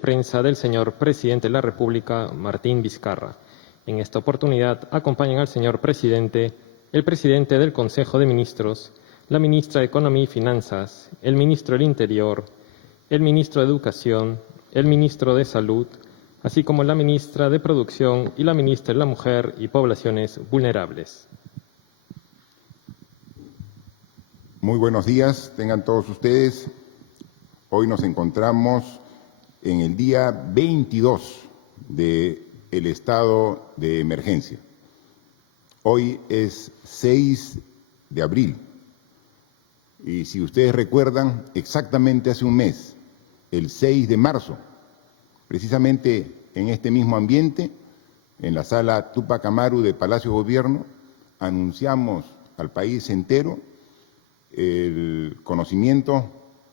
prensa del señor Presidente de la República, Martín Vizcarra. En esta oportunidad acompañan al señor Presidente, el Presidente del Consejo de Ministros, la Ministra de Economía y Finanzas, el Ministro del Interior, el Ministro de Educación, el Ministro de Salud, así como la Ministra de Producción y la Ministra de la Mujer y Poblaciones Vulnerables. Muy buenos días, tengan todos ustedes. Hoy nos encontramos en el día 22 del estado de emergencia. Hoy es 6 de abril y si ustedes recuerdan, exactamente hace un mes, el 6 de marzo, precisamente en este mismo ambiente, en la sala Túpac Amaru de Palacio de Gobierno, anunciamos al país entero el conocimiento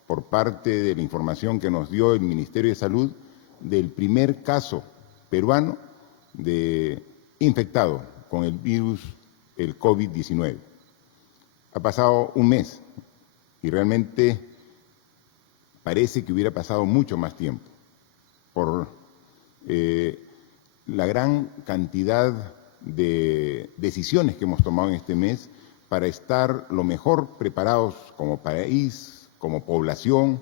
por parte de la información que nos dio el Ministerio de Salud del primer caso peruano de infectado con el virus, el COVID-19. Ha pasado un mes y realmente parece que hubiera pasado mucho más tiempo por la gran cantidad de decisiones que hemos tomado en este mes para estar lo mejor preparados como país, como población,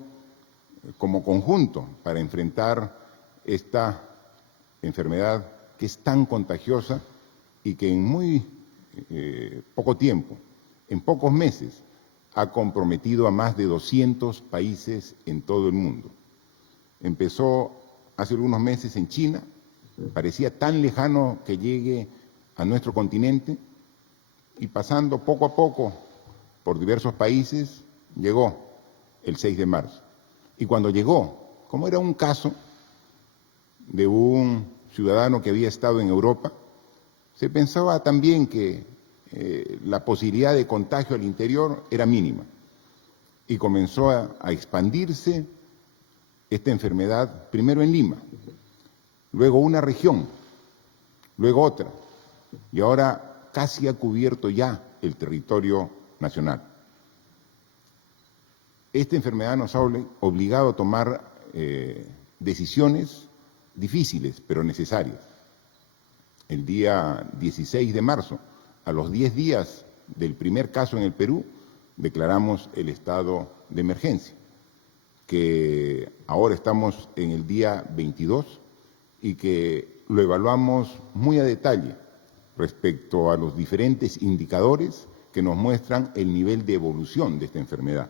como conjunto, para enfrentar esta enfermedad que es tan contagiosa y que en muy poco tiempo, en pocos meses, ha comprometido a más de 200 países en todo el mundo. Empezó hace algunos meses en China, parecía tan lejano que llegue a nuestro continente, y pasando poco a poco por diversos países, llegó el 6 de marzo. Y cuando llegó, como era un caso de un ciudadano que había estado en Europa, se pensaba también que la posibilidad de contagio al interior era mínima. Y comenzó a expandirse esta enfermedad, primero en Lima, luego una región, luego otra, y ahora casi ha cubierto ya el territorio nacional. Esta enfermedad nos ha obligado a tomar decisiones difíciles, pero necesarias. El día 16 de marzo, a los 10 días del primer caso en el Perú, declaramos el estado de emergencia, que ahora estamos en el día 22 y que lo evaluamos muy a detalle respecto a los diferentes indicadores que nos muestran el nivel de evolución de esta enfermedad.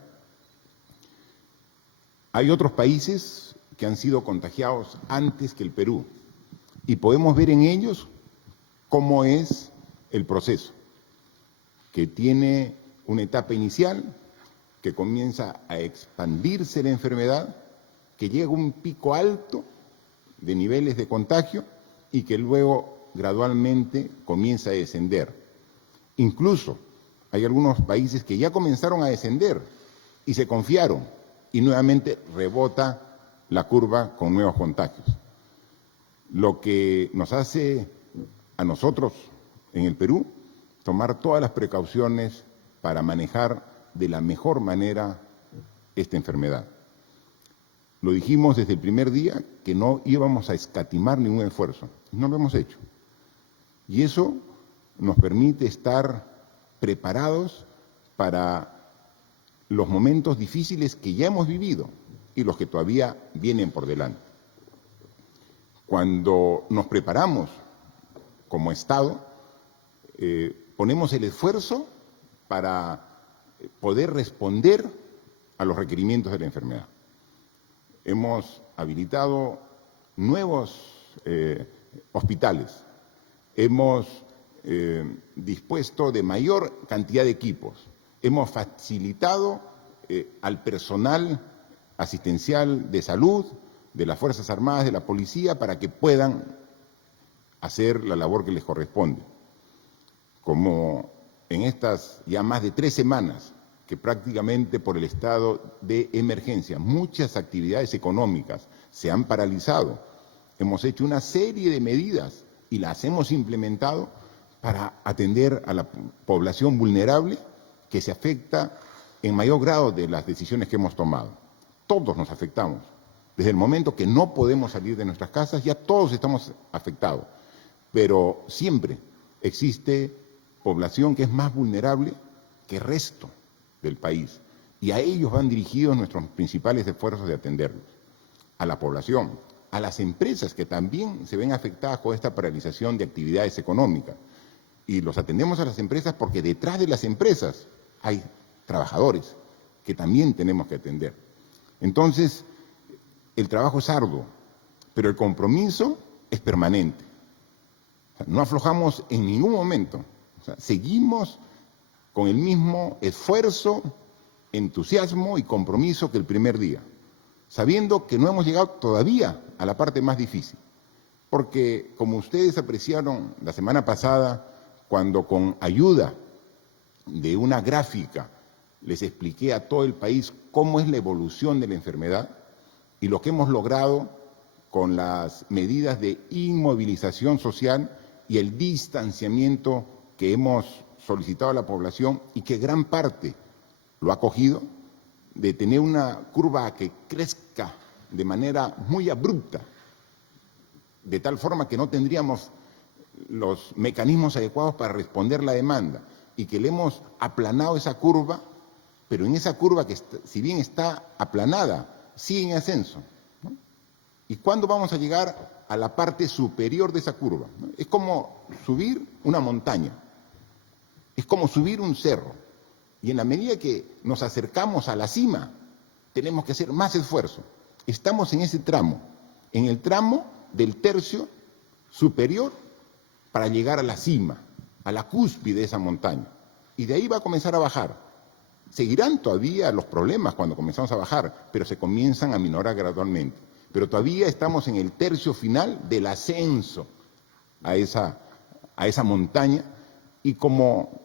Hay otros países que han sido contagiados antes que el Perú y podemos ver en ellos cómo es el proceso, que tiene una etapa inicial, que comienza a expandirse la enfermedad, que llega a un pico alto de niveles de contagio y que luego gradualmente comienza a descender. Incluso hay algunos países que ya comenzaron a descender y se confiaron y nuevamente rebota la curva con nuevos contagios. Lo que nos hace a nosotros en el Perú tomar todas las precauciones para manejar de la mejor manera esta enfermedad. Lo dijimos desde el primer día que no íbamos a escatimar ningún esfuerzo, no lo hemos hecho. Y eso nos permite estar preparados para los momentos difíciles que ya hemos vivido y los que todavía vienen por delante. Cuando nos preparamos como Estado, ponemos el esfuerzo para poder responder a los requerimientos de la enfermedad. Hemos habilitado nuevos hospitales. Hemos dispuesto de mayor cantidad de equipos. Hemos facilitado al personal asistencial de salud, de las Fuerzas Armadas, de la Policía, para que puedan hacer la labor que les corresponde. Como en estas ya más de 3 semanas, que prácticamente por el estado de emergencia muchas actividades económicas se han paralizado, hemos hecho una serie de medidas y las hemos implementado para atender a la población vulnerable que se afecta en mayor grado de las decisiones que hemos tomado. Todos nos afectamos, Desde el momento que no podemos salir de nuestras casas, ya todos estamos afectados. Pero siempre existe población que es más vulnerable que el resto del país. Y a ellos van dirigidos nuestros principales esfuerzos de atenderlos. A la población, a las empresas que también se ven afectadas con esta paralización de actividades económicas. Y los atendemos a las empresas porque detrás de las empresas hay trabajadores que también tenemos que atender. Entonces, el trabajo es arduo, pero el compromiso es permanente. O sea, no aflojamos en ningún momento. O sea, seguimos con el mismo esfuerzo, entusiasmo y compromiso que el primer día, sabiendo que no hemos llegado todavía a la parte más difícil. Porque, como ustedes apreciaron la semana pasada, cuando con ayuda de una gráfica les expliqué a todo el país cómo es la evolución de la enfermedad y lo que hemos logrado con las medidas de inmovilización social y el distanciamiento que hemos solicitado a la población y que gran parte lo ha cogido, de tener una curva que crezca de manera muy abrupta, de tal forma que no tendríamos los mecanismos adecuados para responder la demanda y que le hemos aplanado esa curva, pero en esa curva que si bien está aplanada, sigue en ascenso, ¿no? ¿Y cuándo vamos a llegar a la parte superior de esa curva? ¿No? Es como subir una montaña, es como subir un cerro, y en la medida que nos acercamos a la cima, tenemos que hacer más esfuerzo. Estamos en ese tramo, en el tramo del tercio superior para llegar a la cima, a la cúspide de esa montaña. Y de ahí va a comenzar a bajar. Seguirán todavía los problemas cuando comenzamos a bajar, pero se comienzan a minorar gradualmente. Pero todavía estamos en el tercio final del ascenso a esa montaña, y como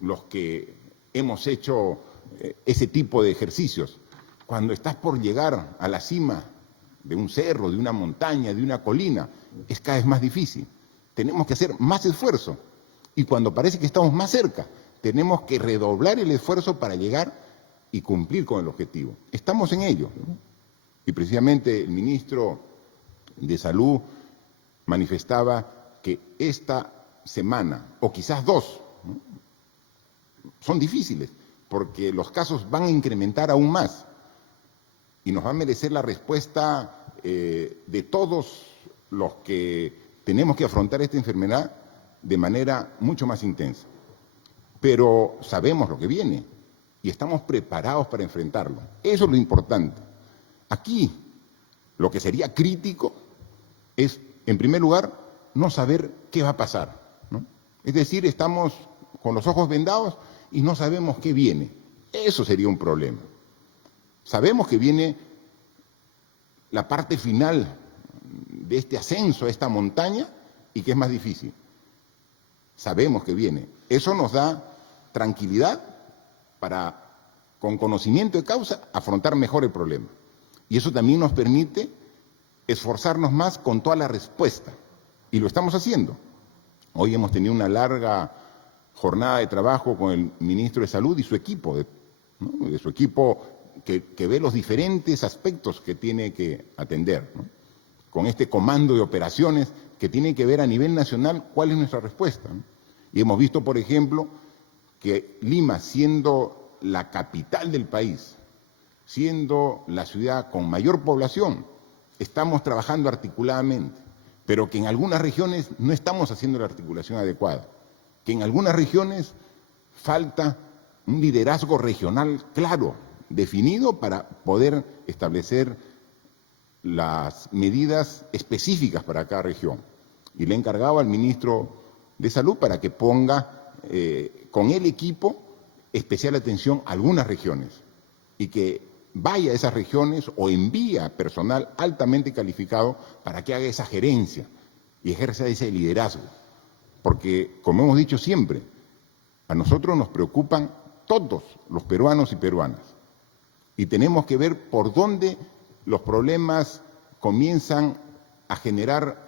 los que hemos hecho ese tipo de ejercicios, cuando estás por llegar a la cima de un cerro, de una montaña, de una colina, es cada vez más difícil. Tenemos que hacer más esfuerzo, y cuando parece que estamos más cerca, tenemos que redoblar el esfuerzo para llegar y cumplir con el objetivo. Estamos en ello, ¿no? Y precisamente el ministro de Salud manifestaba que esta semana, o quizás dos, ¿no?, son difíciles, porque los casos van a incrementar aún más, y nos va a merecer la respuesta de todos los que tenemos que afrontar esta enfermedad de manera mucho más intensa. Pero sabemos lo que viene y estamos preparados para enfrentarlo. Eso es lo importante. Aquí, lo que sería crítico es, en primer lugar, no saber qué va a pasar, ¿no? Es decir, estamos con los ojos vendados y no sabemos qué viene. Eso sería un problema. Sabemos que viene la parte final de este ascenso a esta montaña y que es más difícil. Sabemos que viene. Eso nos da tranquilidad para, con conocimiento de causa, afrontar mejor el problema. Y eso también nos permite esforzarnos más con toda la respuesta. Y lo estamos haciendo. Hoy hemos tenido una larga jornada de trabajo con el ministro de Salud y su equipo, ¿no?, de su equipo que ve los diferentes aspectos que tiene que atender, ¿no?, con este comando de operaciones que tiene que ver a nivel nacional cuál es nuestra respuesta, ¿no? Y hemos visto, por ejemplo, que Lima, siendo la capital del país, siendo la ciudad con mayor población, estamos trabajando articuladamente, pero que en algunas regiones no estamos haciendo la articulación adecuada, que en algunas regiones falta un liderazgo regional claro, definido, para poder establecer las medidas específicas para cada región. Y le he encargado al ministro de Salud para que ponga con el equipo especial atención a algunas regiones y que vaya a esas regiones o envía personal altamente calificado para que haga esa gerencia y ejerza ese liderazgo. Porque, como hemos dicho siempre, a nosotros nos preocupan todos los peruanos y peruanas, y tenemos que ver por dónde los problemas comienzan a generar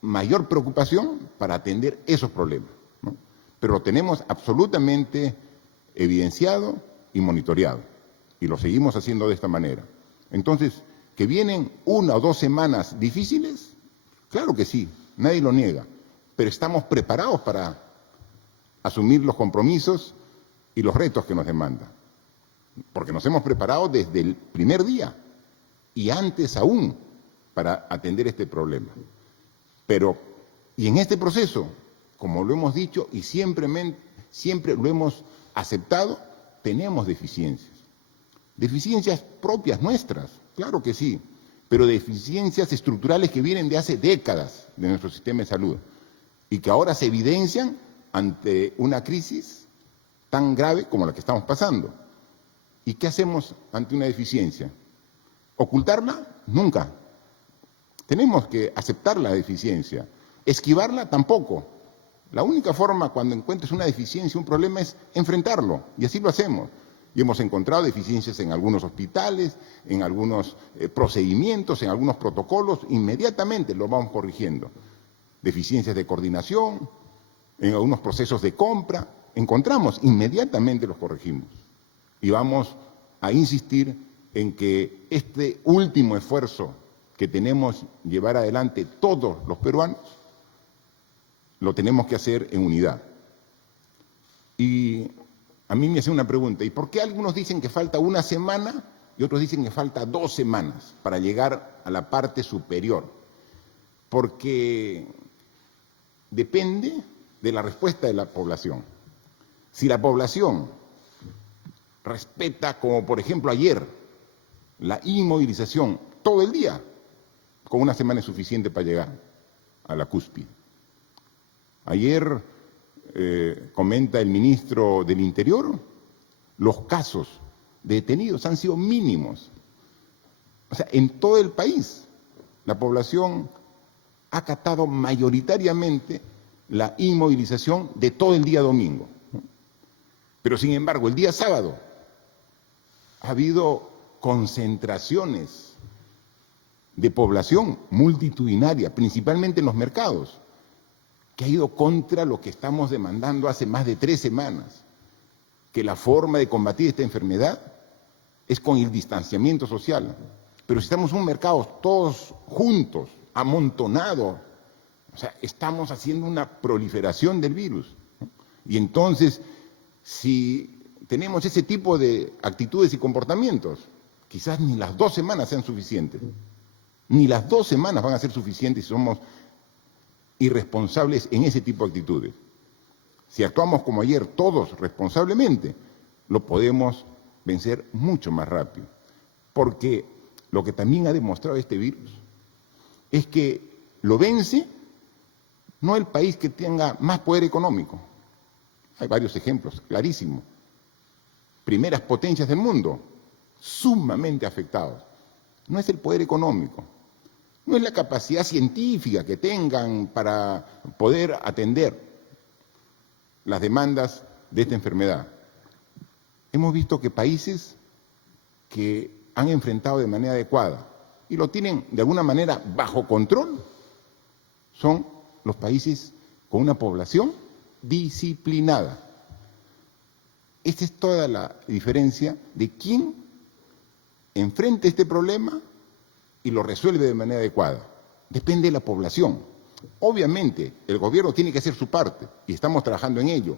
mayor preocupación para atender esos problemas, ¿no? Pero lo tenemos absolutamente evidenciado y monitoreado, y lo seguimos haciendo de esta manera. Entonces, ¿Que vienen 1 o 2 semanas difíciles? Claro que sí, nadie lo niega, pero estamos preparados para asumir los compromisos y los retos que nos demandan, porque nos hemos preparado desde el primer día y antes aún para atender este problema. Y en este proceso, como lo hemos dicho y siempre lo hemos aceptado, tenemos deficiencias. Deficiencias propias nuestras, claro que sí, pero deficiencias estructurales que vienen de hace décadas de nuestro sistema de salud y que ahora se evidencian ante una crisis tan grave como la que estamos pasando. ¿Y qué hacemos ante una deficiencia? ¿Ocultarla? Nunca. Tenemos que aceptar la deficiencia. Esquivarla tampoco. La única forma cuando encuentres una deficiencia, un problema, es enfrentarlo, y así lo hacemos. Y hemos encontrado deficiencias en algunos hospitales, en algunos procedimientos, en algunos protocolos, inmediatamente lo vamos corrigiendo. Deficiencias de coordinación, en algunos procesos de compra, encontramos, inmediatamente los corregimos. Y vamos a insistir en que este último esfuerzo que tenemos que llevar adelante todos los peruanos, lo tenemos que hacer en unidad. Y a mí me hacen una pregunta, ¿y por qué algunos dicen que falta 1 semana y otros dicen que falta 2 semanas para llegar a la parte superior? Porque depende de la respuesta de la población. Si la población respeta, como por ejemplo ayer, la inmovilización todo el día, con 1 semana es suficiente para llegar a la cúspide. Ayer comenta el ministro del Interior, los casos de detenidos han sido mínimos. O sea, en todo el país la población ha acatado mayoritariamente la inmovilización de todo el día domingo. Pero sin embargo, el día sábado ha habido concentraciones de población multitudinaria, principalmente en los mercados, que ha ido contra lo que estamos demandando hace más de 3 semanas, que la forma de combatir esta enfermedad es con el distanciamiento social. Pero si estamos en un mercado todos juntos, amontonados, o sea, estamos haciendo una proliferación del virus, ¿no? Y entonces, si tenemos ese tipo de actitudes y comportamientos, quizás ni las 2 semanas sean suficientes. Ni las 2 semanas van a ser suficientes si somos irresponsables en ese tipo de actitudes. Si actuamos como ayer todos responsablemente, lo podemos vencer mucho más rápido. Porque lo que también ha demostrado este virus es que lo vence no el país que tenga más poder económico. Hay varios ejemplos clarísimos. Primeras potencias del mundo, sumamente afectados. No es el poder económico, no es la capacidad científica que tengan para poder atender las demandas de esta enfermedad. Hemos visto que países que han enfrentado de manera adecuada y lo tienen de alguna manera bajo control son los países con una población disciplinada. Esta es toda la diferencia de quién enfrenta este problema y lo resuelve de manera adecuada. Depende de la población. Obviamente, el gobierno tiene que hacer su parte y estamos trabajando en ello,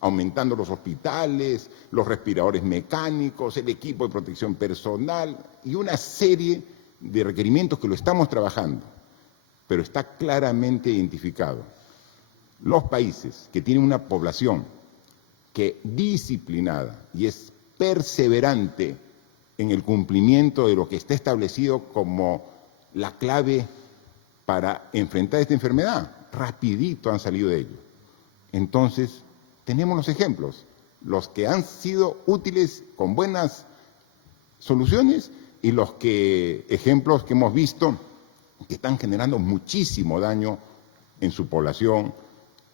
aumentando los hospitales, los respiradores mecánicos, el equipo de protección personal y una serie de requerimientos que lo estamos trabajando. Pero está claramente identificado. Los países que tienen una población que disciplinada y es perseverante en el cumplimiento de lo que está establecido como la clave para enfrentar esta enfermedad, rapidito han salido de ello. Entonces, tenemos los ejemplos, los que han sido útiles con buenas soluciones y los ejemplos que hemos visto que están generando muchísimo daño en su población,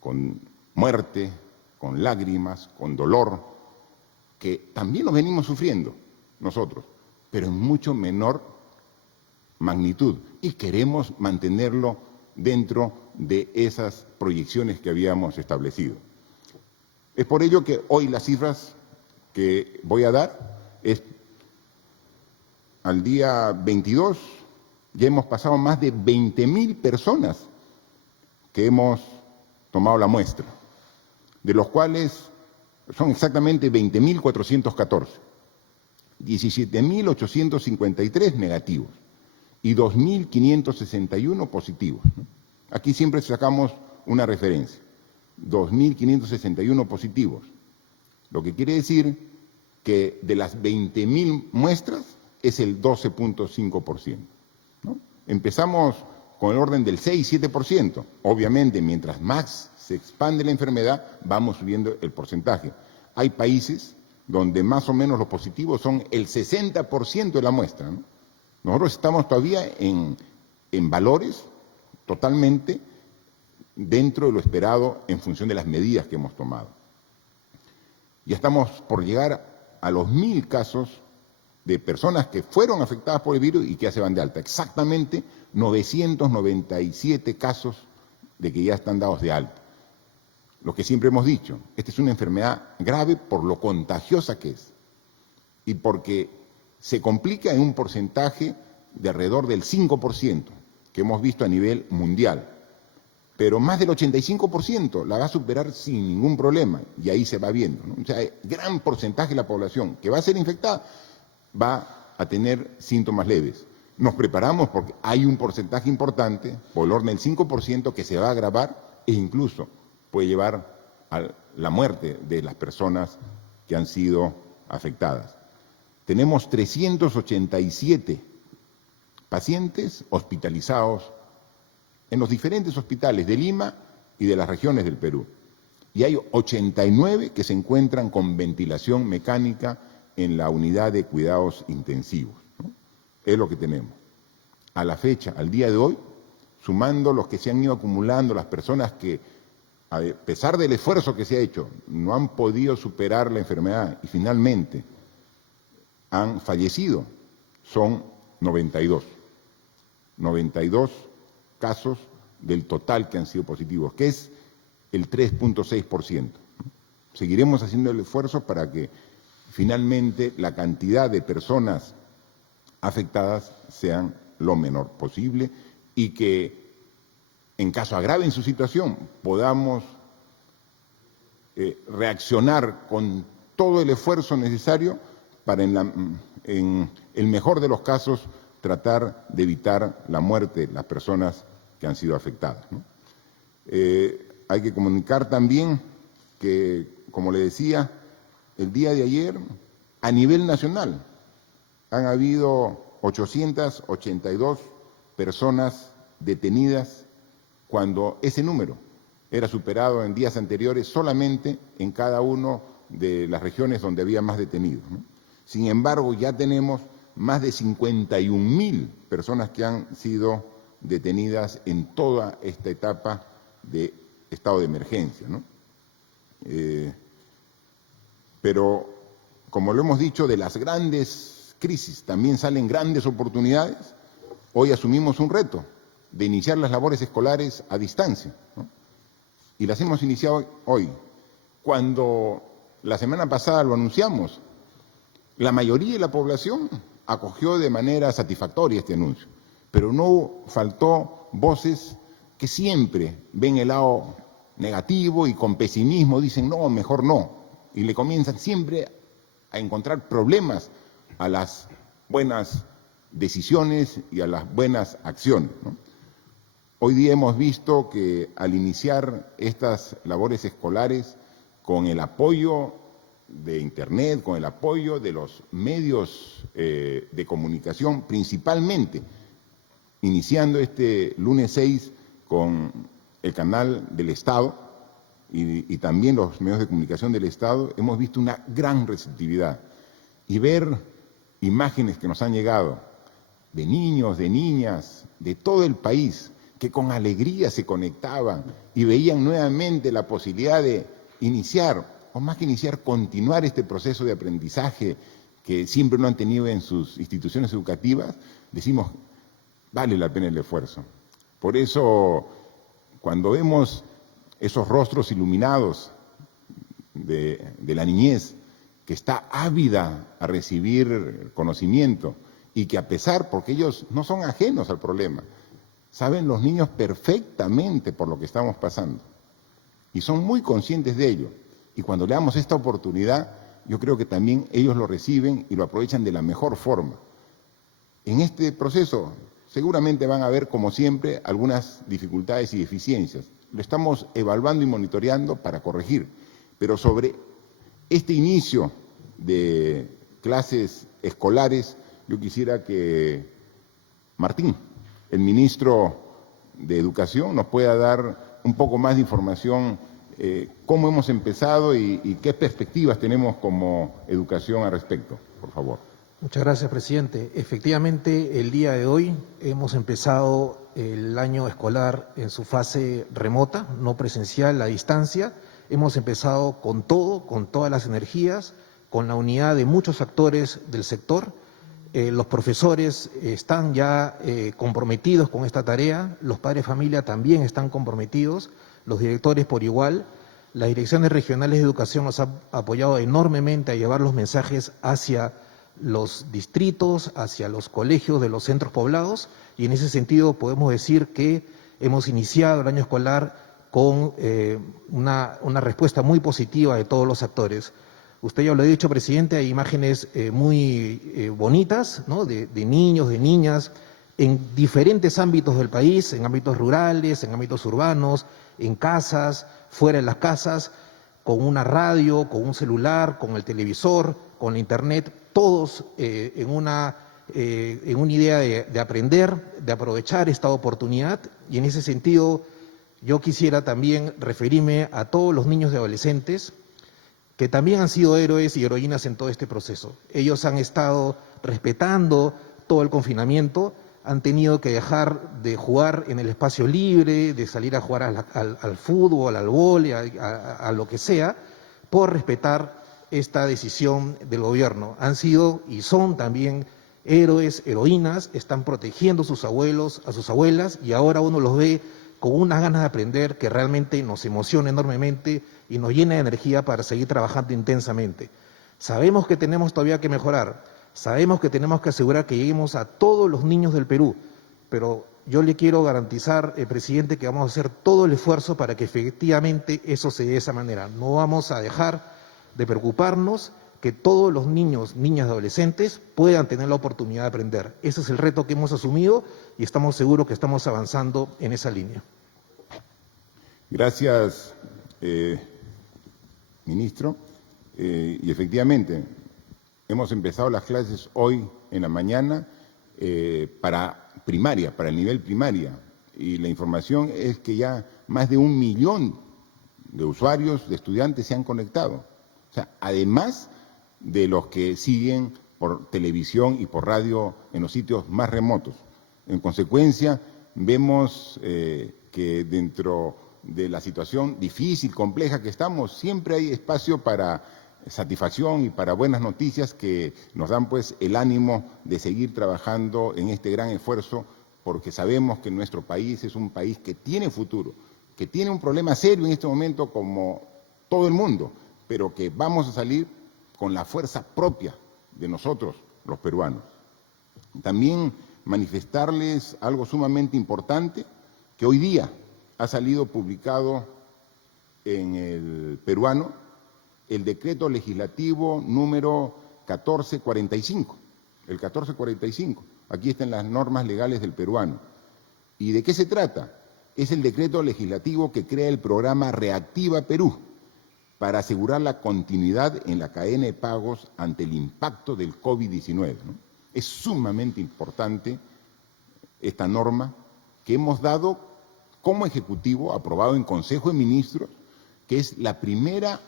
con muerte, con lágrimas, con dolor, que también los venimos sufriendo nosotros, pero en mucho menor magnitud, y queremos mantenerlo dentro de esas proyecciones que habíamos establecido. Es por ello que hoy las cifras que voy a dar es al día 22, ya hemos pasado más de 20.000 personas que hemos tomado la muestra, de los cuales son exactamente 20.414, 17.853 negativos y 2.561 positivos. Aquí siempre sacamos una referencia, 2.561 positivos, lo que quiere decir que de las 20.000 muestras es el 12.5%, ¿no? Empezamos con el orden del 6-7%. Obviamente, mientras más se expande la enfermedad, vamos subiendo el porcentaje. Hay países donde más o menos los positivos son el 60% de la muestra, ¿no? Nosotros estamos todavía en valores totalmente dentro de lo esperado en función de las medidas que hemos tomado. Ya estamos por llegar a los 1.000 casos de personas que fueron afectadas por el virus y que ya se van de alta. Exactamente 997 casos de que ya están dados de alta. Lo que siempre hemos dicho, esta es una enfermedad grave por lo contagiosa que es y porque se complica en un porcentaje de alrededor del 5% que hemos visto a nivel mundial. Pero más del 85% la va a superar sin ningún problema, y ahí se va viendo, ¿no? O sea, gran porcentaje de la población que va a ser infectada va a tener síntomas leves. Nos preparamos porque hay un porcentaje importante, por el orden del 5%, que se va a agravar e incluso puede llevar a la muerte de las personas que han sido afectadas. Tenemos 387 pacientes hospitalizados en los diferentes hospitales de Lima y de las regiones del Perú. Y hay 89 que se encuentran con ventilación mecánica en la unidad de cuidados intensivos, ¿no? Es lo que tenemos. A la fecha, al día de hoy, sumando los que se han ido acumulando, las personas que, a pesar del esfuerzo que se ha hecho, no han podido superar la enfermedad y finalmente han fallecido, son 92. 92 casos del total que han sido positivos, que es el 3.6%. Seguiremos haciendo el esfuerzo para que finalmente la cantidad de personas afectadas sean lo menor posible y que en caso agraven su situación podamos reaccionar con todo el esfuerzo necesario para en el mejor de los casos tratar de evitar la muerte de las personas que han sido afectadas, ¿no? Hay que comunicar también que, como le decía, el día de ayer, a nivel nacional, han habido 882 personas detenidas cuando ese número era superado en días anteriores solamente en cada una de las regiones donde había más detenidos, ¿no? Sin embargo, ya tenemos más de 51.000 personas que han sido detenidas en toda esta etapa de estado de emergencia, ¿no? Pero, como lo hemos dicho, de las grandes crisis también salen grandes oportunidades. Hoy asumimos un reto de iniciar las labores escolares a distancia, ¿no? Y las hemos iniciado hoy. Cuando la semana pasada lo anunciamos, la mayoría de la población acogió de manera satisfactoria este anuncio, pero no faltó voces que siempre ven el lado negativo y con pesimismo dicen no, mejor no, y le comienzan siempre a encontrar problemas a las buenas decisiones y a las buenas acciones, ¿no? Hoy día hemos visto que al iniciar estas labores escolares con el apoyo de Internet, con el apoyo de los medios de comunicación, principalmente iniciando este lunes 6 con el canal del Estado y también los medios de comunicación del Estado, hemos visto una gran receptividad. Y ver imágenes que nos han llegado de niños, de niñas, de todo el país, que con alegría se conectaban y veían nuevamente la posibilidad de iniciar, o más que iniciar, continuar este proceso de aprendizaje que siempre no han tenido en sus instituciones educativas, decimos, vale la pena el esfuerzo. Por eso, cuando vemos esos rostros iluminados de la niñez, que está ávida a recibir conocimiento, y que a pesar, porque ellos no son ajenos al problema, saben los niños perfectamente por lo que estamos pasando y son muy conscientes de ello. Y cuando le damos esta oportunidad, yo creo que también ellos lo reciben y lo aprovechan de la mejor forma. En este proceso seguramente van a haber, como siempre, algunas dificultades y deficiencias. Lo estamos evaluando y monitoreando para corregir, pero sobre este inicio de clases escolares, yo quisiera que Martín, el ministro de Educación, nos pueda dar un poco más de información, cómo hemos empezado y qué perspectivas tenemos como educación al respecto, por favor. Muchas gracias, presidente. Efectivamente, el día de hoy hemos empezado el año escolar en su fase remota, no presencial, a distancia. Hemos empezado con todo, con todas las energías, con la unidad de muchos actores del sector. Los profesores están ya comprometidos con esta tarea, los padres de familia también están comprometidos, los directores por igual. Las direcciones regionales de educación nos han apoyado enormemente a llevar los mensajes hacia los distritos, hacia los colegios de los centros poblados, y en ese sentido podemos decir que hemos iniciado el año escolar con una respuesta muy positiva de todos los actores. Usted ya lo ha dicho, presidente, hay imágenes muy bonitas, ¿no?, de niños, de niñas, en diferentes ámbitos del país, en ámbitos rurales, en ámbitos urbanos, en casas, fuera de las casas, con una radio, con un celular, con el televisor, con la internet, todos en una idea de aprender, de aprovechar esta oportunidad, y en ese sentido yo quisiera también referirme a todos los niños y adolescentes que también han sido héroes y heroínas en todo este proceso. Ellos han estado respetando todo el confinamiento, han tenido que dejar de jugar en el espacio libre, de salir a jugar al fútbol, al vóley, a lo que sea, por respetar esta decisión del gobierno. Han sido y son también héroes, heroínas, están protegiendo a sus abuelos, a sus abuelas, y ahora uno los ve con unas ganas de aprender que realmente nos emociona enormemente y nos llena de energía para seguir trabajando intensamente. Sabemos que tenemos todavía que mejorar, sabemos que tenemos que asegurar que lleguemos a todos los niños del Perú, pero yo le quiero garantizar, presidente, que vamos a hacer todo el esfuerzo para que efectivamente eso se dé de esa manera. No vamos a dejar de preocuparnos que todos los niños, niñas y adolescentes puedan tener la oportunidad de aprender. Ese es el reto que hemos asumido y estamos seguros que estamos avanzando en esa línea. Gracias, ministro. Y efectivamente, hemos empezado las clases hoy en la mañana para primaria, para el nivel primaria. Y la información es que ya más de 1 millón de usuarios, de estudiantes se han conectado. O sea, además de los que siguen por televisión y por radio en los sitios más remotos. En consecuencia, vemos que dentro de la situación difícil, compleja que estamos, siempre hay espacio para satisfacción y para buenas noticias que nos dan pues el ánimo de seguir trabajando en este gran esfuerzo, porque sabemos que nuestro país es un país que tiene futuro, que tiene un problema serio en este momento como todo el mundo, pero que vamos a salir con la fuerza propia de nosotros, los peruanos. También manifestarles algo sumamente importante, que hoy día ha salido publicado en el peruano el decreto legislativo número 1445, el 1445. Aquí están las normas legales del peruano. ¿Y de qué se trata? Es el decreto legislativo que crea el programa Reactiva Perú, para asegurar la continuidad en la cadena de pagos ante el impacto del COVID-19, ¿no? Es sumamente importante esta norma que hemos dado como Ejecutivo, aprobado en Consejo de Ministros, que es la primera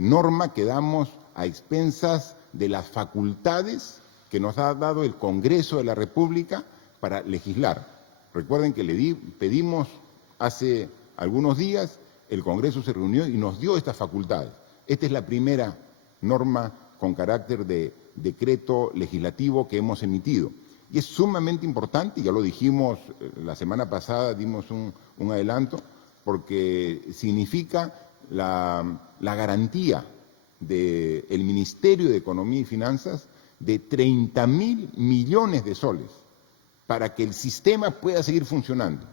norma que damos a expensas de las facultades que nos ha dado el Congreso de la República para legislar. Recuerden que le pedimos hace algunos días, el Congreso se reunió y nos dio estas facultades. Esta es la primera norma con carácter de decreto legislativo que hemos emitido. Y es sumamente importante, ya lo dijimos la semana pasada, dimos un adelanto, porque significa la garantía del Ministerio de Economía y Finanzas de 30.000 millones de soles para que el sistema pueda seguir funcionando.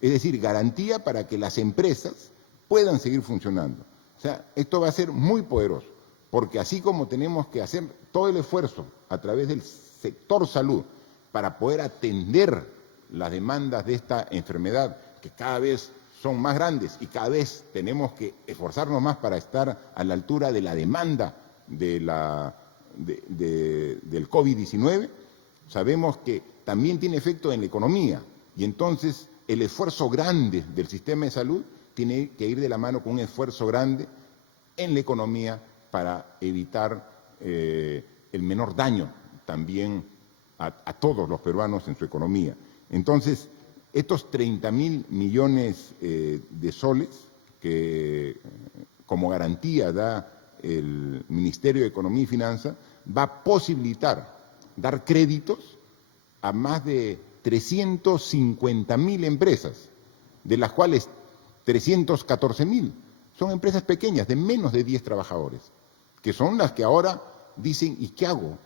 Es decir, garantía para que las empresas puedan seguir funcionando. O sea, esto va a ser muy poderoso, porque así como tenemos que hacer todo el esfuerzo a través del sector salud para poder atender las demandas de esta enfermedad, que cada vez son más grandes y cada vez tenemos que esforzarnos más para estar a la altura de la demanda del COVID-19, sabemos que también tiene efecto en la economía y entonces el esfuerzo grande del sistema de salud tiene que ir de la mano con un esfuerzo grande en la economía para evitar el menor daño también a todos los peruanos en su economía. Entonces, estos 30.000 millones de soles que como garantía da el Ministerio de Economía y Finanzas va a posibilitar dar créditos a más de 350.000 empresas, de las cuales 314.000 son empresas pequeñas de menos de 10 trabajadores, que son las que ahora dicen, ¿y qué hago?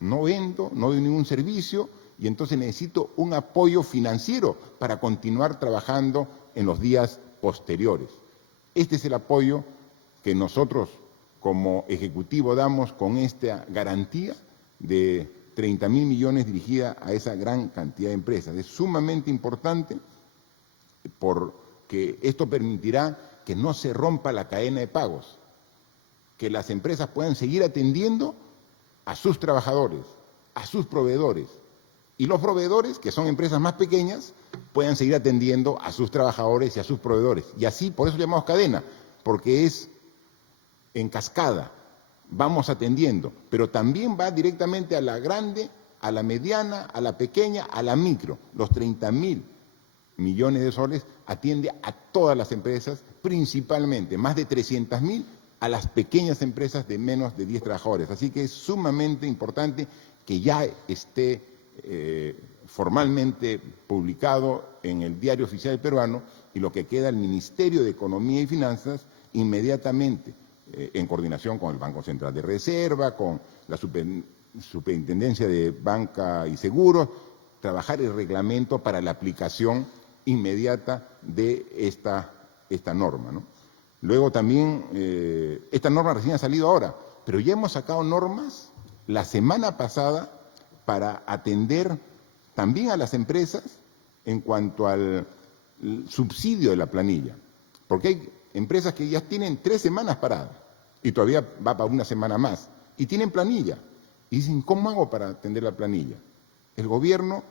No vendo, no doy ningún servicio y entonces necesito un apoyo financiero para continuar trabajando en los días posteriores. Este es el apoyo que nosotros como Ejecutivo damos con esta garantía de 30.000 millones dirigida a esa gran cantidad de empresas. Es sumamente importante porque esto permitirá que no se rompa la cadena de pagos, que las empresas puedan seguir atendiendo a sus trabajadores, a sus proveedores, y los proveedores, que son empresas más pequeñas, puedan seguir atendiendo a sus trabajadores y a sus proveedores. Y así, por eso llamamos cadena, porque es en cascada, vamos atendiendo, pero también va directamente a la grande, a la mediana, a la pequeña, a la micro. Los 30.000 millones de soles atiende a todas las empresas, principalmente, más de 300.000 a las pequeñas empresas de menos de 10 trabajadores. Así que es sumamente importante que ya esté formalmente publicado en el Diario Oficial Peruano y lo que queda el Ministerio de Economía y Finanzas inmediatamente, en coordinación con el Banco Central de Reserva, con la Superintendencia de Banca y Seguros, trabajar el reglamento para la aplicación inmediata de esta norma, ¿no? Luego también, esta norma recién ha salido ahora, pero ya hemos sacado normas la semana pasada para atender también a las empresas en cuanto al subsidio de la planilla, porque hay empresas que ya tienen 3 semanas paradas y todavía va para una semana más y tienen planilla y dicen, ¿cómo hago para atender la planilla? El gobierno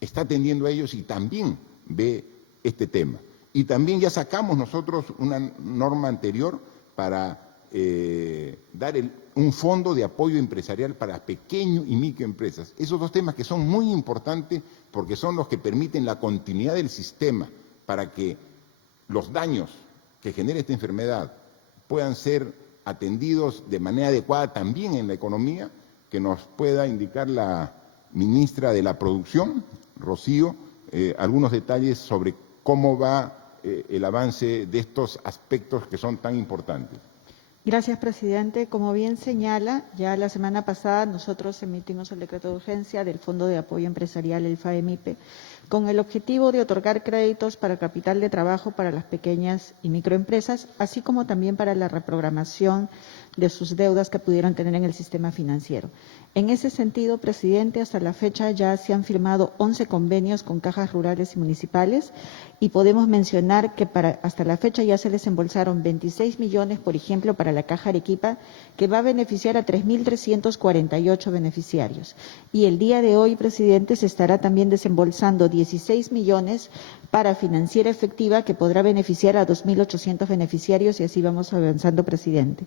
está atendiendo a ellos y también ve este tema. Y también ya sacamos nosotros una norma anterior para dar un fondo de apoyo empresarial para pequeño y microempresas. Esos dos temas que son muy importantes porque son los que permiten la continuidad del sistema para que los daños que genera esta enfermedad puedan ser atendidos de manera adecuada también en la economía, que nos pueda indicar la ministra de la Producción, Rocío, algunos detalles sobre cómo va el avance de estos aspectos que son tan importantes. Gracias, presidente. Como bien señala, ya la semana pasada nosotros emitimos el decreto de urgencia del Fondo de Apoyo Empresarial, el FAEMIPE, con el objetivo de otorgar créditos para capital de trabajo para las pequeñas y microempresas, así como también para la reprogramación de sus deudas que pudieran tener en el sistema financiero. En ese sentido, presidente, hasta la fecha ya se han firmado 11 convenios con cajas rurales y municipales y podemos mencionar que hasta la fecha ya se desembolsaron 26 millones, por ejemplo, para la Caja Arequipa, que va a beneficiar a 3.348 beneficiarios. Y el día de hoy, presidente, se estará también desembolsando 16 millones para Financiera Efectiva, que podrá beneficiar a 2.800 beneficiarios y así vamos avanzando, presidente.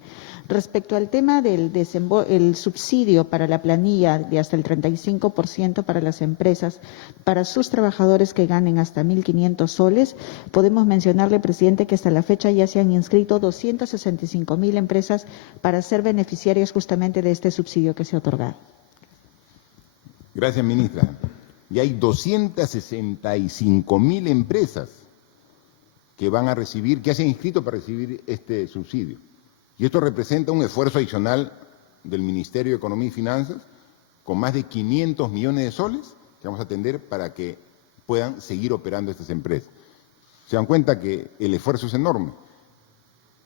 Respecto al tema del el subsidio para la planilla de hasta el 35% para las empresas, para sus trabajadores que ganen hasta 1.500 soles, podemos mencionarle, presidente, que hasta la fecha ya se han inscrito 265.000 empresas para ser beneficiarios justamente de este subsidio que se ha otorgado. Gracias, ministra. Y hay 265.000 empresas que van a recibir, que se han inscrito para recibir este subsidio. Y esto representa un esfuerzo adicional del Ministerio de Economía y Finanzas, con más de 500 millones de soles que vamos a atender para que puedan seguir operando estas empresas. Se dan cuenta que el esfuerzo es enorme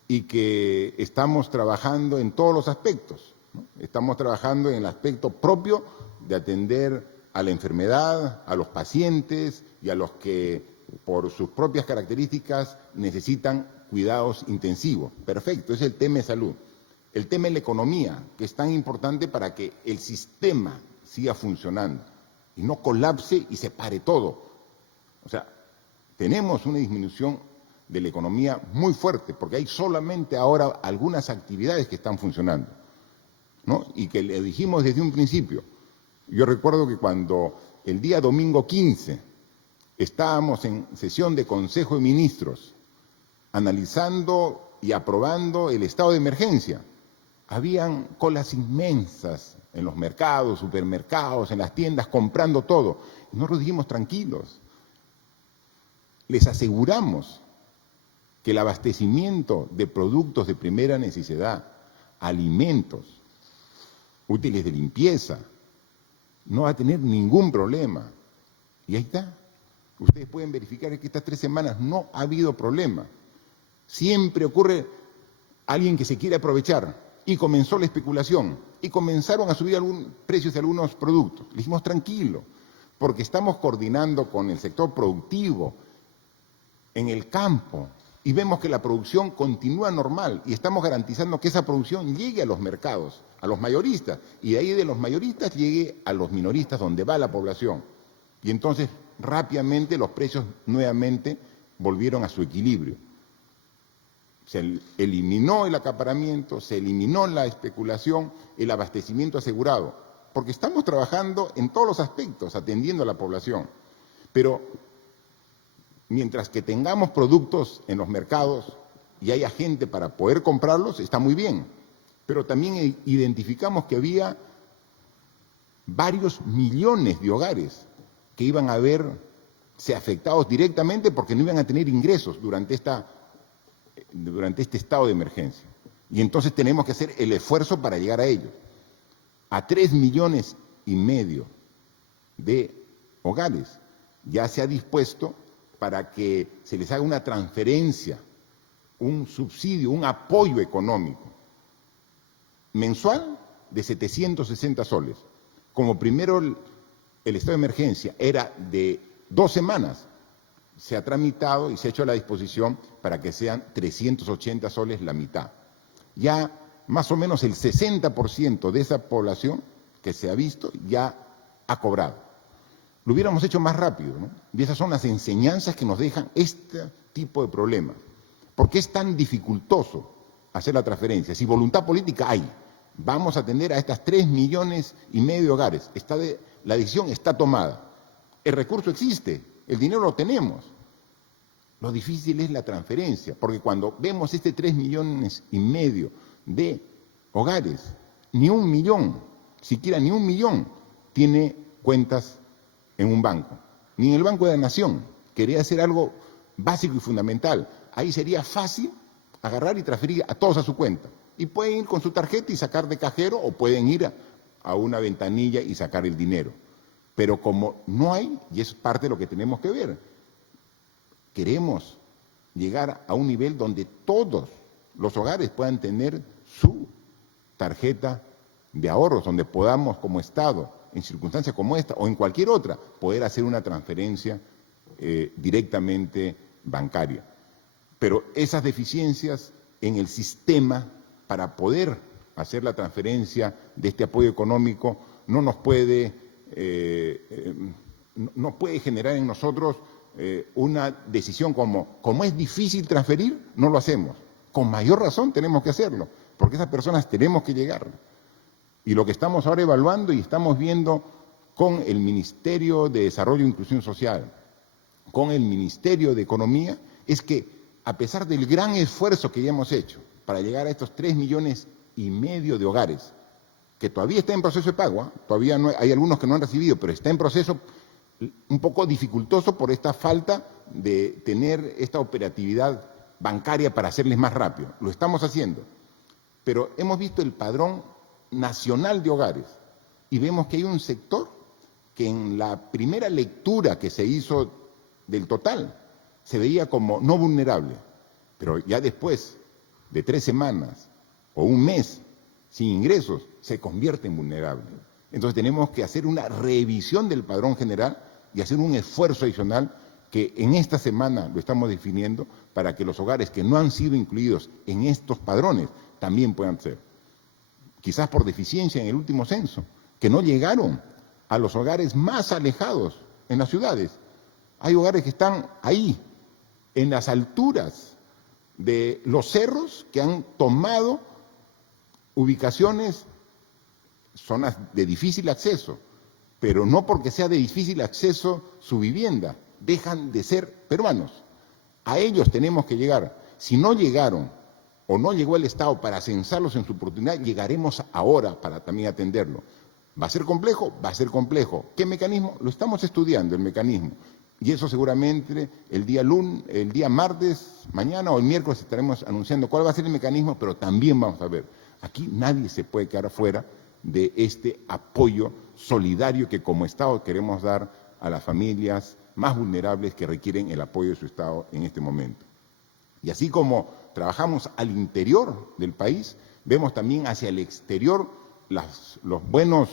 y que estamos trabajando en todos los aspectos, ¿no? Estamos trabajando en el aspecto propio de atender a la enfermedad, a los pacientes y a los que por sus propias características necesitan cuidados intensivos. Perfecto, es el tema de salud. El tema de la economía, que es tan importante para que el sistema siga funcionando y no colapse y se pare todo. O sea, tenemos una disminución de la economía muy fuerte, porque hay solamente ahora algunas actividades que están funcionando, ¿no? Y que le dijimos desde un principio. Yo recuerdo que cuando el día domingo 15 estábamos en sesión de Consejo de Ministros, analizando y aprobando el estado de emergencia, habían colas inmensas en los mercados, supermercados, en las tiendas, comprando todo. Y nosotros dijimos, tranquilos, les aseguramos que el abastecimiento de productos de primera necesidad, alimentos, útiles de limpieza, no va a tener ningún problema. Y ahí está. Ustedes pueden verificar que estas 3 semanas no ha habido problema. Siempre ocurre alguien que se quiere aprovechar y comenzó la especulación y comenzaron a subir precios de algunos productos. Le dijimos tranquilo, porque estamos coordinando con el sector productivo en el campo y vemos que la producción continúa normal y estamos garantizando que esa producción llegue a los mercados, a los mayoristas, y de ahí de los mayoristas llegue a los minoristas donde va la población. Y entonces rápidamente los precios nuevamente volvieron a su equilibrio. Se eliminó el acaparamiento, se eliminó la especulación, el abastecimiento asegurado, porque estamos trabajando en todos los aspectos, atendiendo a la población. Pero mientras que tengamos productos en los mercados y haya gente para poder comprarlos, está muy bien. Pero también identificamos que había varios millones de hogares que iban a verse afectados directamente porque no iban a tener ingresos durante este estado de emergencia. Y entonces tenemos que hacer el esfuerzo para llegar a ellos. A 3,5 millones de hogares ya se ha dispuesto para que se les haga una transferencia, un subsidio, un apoyo económico mensual de 760 soles. Como primero el estado de emergencia era de 2 semanas, se ha tramitado y se ha hecho a la disposición para que sean 380 soles la mitad. Ya más o menos el 60% de esa población que se ha visto ya ha cobrado. Lo hubiéramos hecho más rápido, ¿no? Y esas son las enseñanzas que nos dejan este tipo de problemas. ¿Por qué es tan dificultoso hacer la transferencia? Si voluntad política hay, vamos a atender a estas 3,5 millones de hogares. La decisión está tomada. El recurso existe, el dinero lo tenemos. Lo difícil es la transferencia, porque cuando vemos este 3,5 millones de hogares, ni 1 millón, siquiera ni 1 millón, tiene cuentas en un banco, ni en el Banco de la Nación. Quería hacer algo básico y fundamental. Ahí sería fácil agarrar y transferir a todos a su cuenta. Y pueden ir con su tarjeta y sacar de cajero o pueden ir a una ventanilla y sacar el dinero. Pero como no hay, y es parte de lo que tenemos que ver, queremos llegar a un nivel donde todos los hogares puedan tener su tarjeta de ahorros, donde podamos como Estado, en circunstancias como esta o en cualquier otra, poder hacer una transferencia directamente bancaria. Pero esas deficiencias en el sistema para poder hacer la transferencia de este apoyo económico no puede generar en nosotros una decisión como es difícil transferir, no lo hacemos. Con mayor razón tenemos que hacerlo, porque esas personas tenemos que llegar. Y lo que estamos ahora evaluando y estamos viendo con el Ministerio de Desarrollo e Inclusión Social, con el Ministerio de Economía, es que a pesar del gran esfuerzo que ya hemos hecho para llegar a estos 3,5 millones de hogares, que todavía está en proceso de pago, todavía no hay algunos que no han recibido, pero está en proceso un poco dificultoso por esta falta de tener esta operatividad bancaria para hacerles más rápido. Lo estamos haciendo, pero hemos visto el padrón nacional de hogares y vemos que hay un sector que en la primera lectura que se hizo del total se veía como no vulnerable, pero ya después de 3 semanas o un mes sin ingresos se convierte en vulnerable. Entonces tenemos que hacer una revisión del padrón general y hacer un esfuerzo adicional que en esta semana lo estamos definiendo para que los hogares que no han sido incluidos en estos padrones también puedan ser. Quizás por deficiencia en el último censo, que no llegaron a los hogares más alejados en las ciudades. Hay hogares que están ahí, en las alturas de los cerros, que han tomado ubicaciones, zonas de difícil acceso, pero no porque sea de difícil acceso su vivienda, dejan de ser peruanos. A ellos tenemos que llegar. Si no llegaron o no llegó el Estado para censarlos en su oportunidad, llegaremos ahora para también atenderlo. ¿Va a ser complejo? Va a ser complejo. ¿Qué mecanismo? Lo estamos estudiando, el mecanismo. Y eso seguramente el día martes, mañana o el miércoles estaremos anunciando cuál va a ser el mecanismo, pero también vamos a ver. Aquí nadie se puede quedar fuera de este apoyo solidario que como Estado queremos dar a las familias más vulnerables que requieren el apoyo de su Estado en este momento. Y así como trabajamos al interior del país, vemos también hacia el exterior los buenos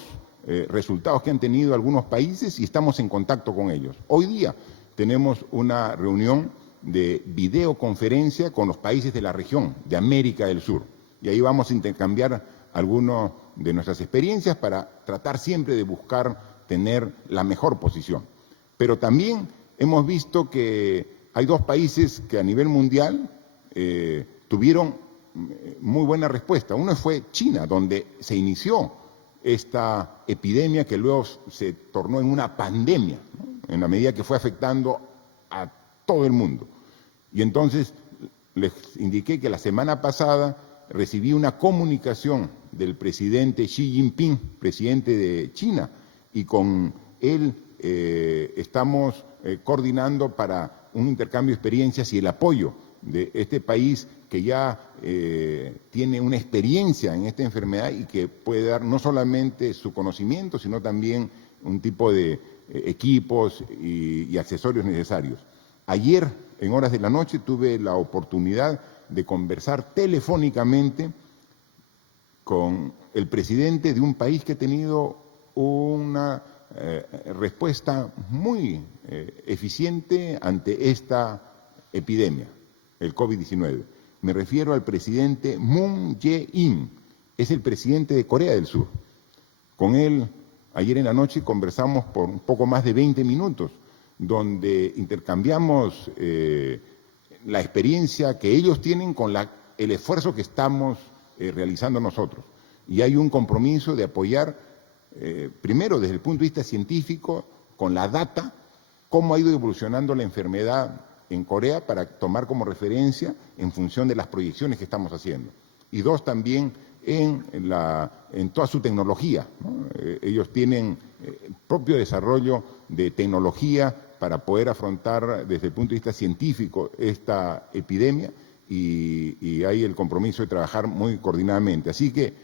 resultados que han tenido algunos países y estamos en contacto con ellos. Hoy día tenemos una reunión de videoconferencia con los países de la región, de América del Sur, y ahí vamos a intercambiar algunas de nuestras experiencias para tratar siempre de buscar tener la mejor posición. Pero también hemos visto que hay 2 países que a nivel mundial tuvieron muy buena respuesta. Uno fue China, donde se inició esta epidemia que luego se tornó en una pandemia, ¿no? En la medida que fue afectando a todo el mundo. Y entonces les indiqué que la semana pasada recibí una comunicación del presidente Xi Jinping, presidente de China, y con él estamos coordinando para un intercambio de experiencias y el apoyo de este país que ya tiene una experiencia en esta enfermedad y que puede dar no solamente su conocimiento, sino también un tipo de equipos y accesorios necesarios. Ayer, en horas de la noche, tuve la oportunidad de conversar telefónicamente con el presidente de un país que ha tenido una respuesta muy eficiente ante esta epidemia, el COVID-19. Me refiero al presidente Moon Jae-in, es el presidente de Corea del Sur. Con él, ayer en la noche, conversamos por un poco más de 20 minutos, donde intercambiamos la experiencia que ellos tienen con el esfuerzo que estamos realizando nosotros. Y hay un compromiso de apoyar, primero desde el punto de vista científico, con la data, cómo ha ido evolucionando la enfermedad en Corea para tomar como referencia en función de las proyecciones que estamos haciendo. Y 2, también en toda su tecnología, ¿no? Ellos tienen propio desarrollo de tecnología para poder afrontar desde el punto de vista científico esta epidemia y hay el compromiso de trabajar muy coordinadamente. Así que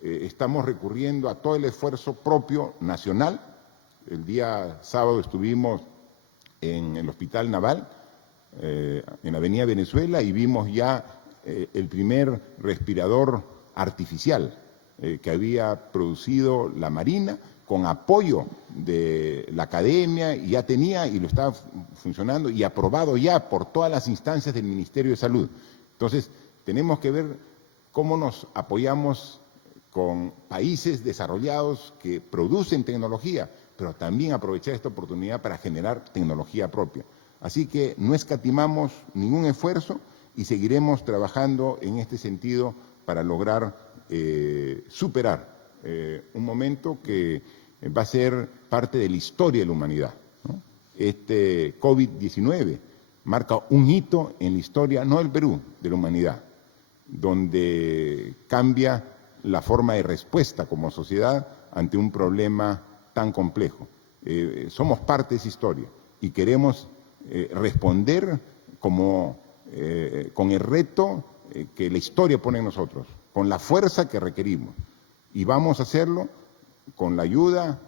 estamos recurriendo a todo el esfuerzo propio nacional. El día sábado estuvimos en el Hospital Naval, en Avenida Venezuela, y vimos ya el primer respirador artificial que había producido la Marina con apoyo de la academia, y ya tenía y lo estaba funcionando y aprobado ya por todas las instancias del Ministerio de Salud. Entonces, tenemos que ver cómo nos apoyamos con países desarrollados que producen tecnología, pero también aprovechar esta oportunidad para generar tecnología propia. Así que no escatimamos ningún esfuerzo y seguiremos trabajando en este sentido para lograr superar un momento que va a ser parte de la historia de la humanidad, ¿no? Este COVID-19 marca un hito en la historia, no del Perú, de la humanidad, donde cambia la forma de respuesta como sociedad ante un problema tan complejo. Somos parte de esa historia y queremos responder con el reto que la historia pone en nosotros, con la fuerza que requerimos. Y vamos a hacerlo con la ayuda,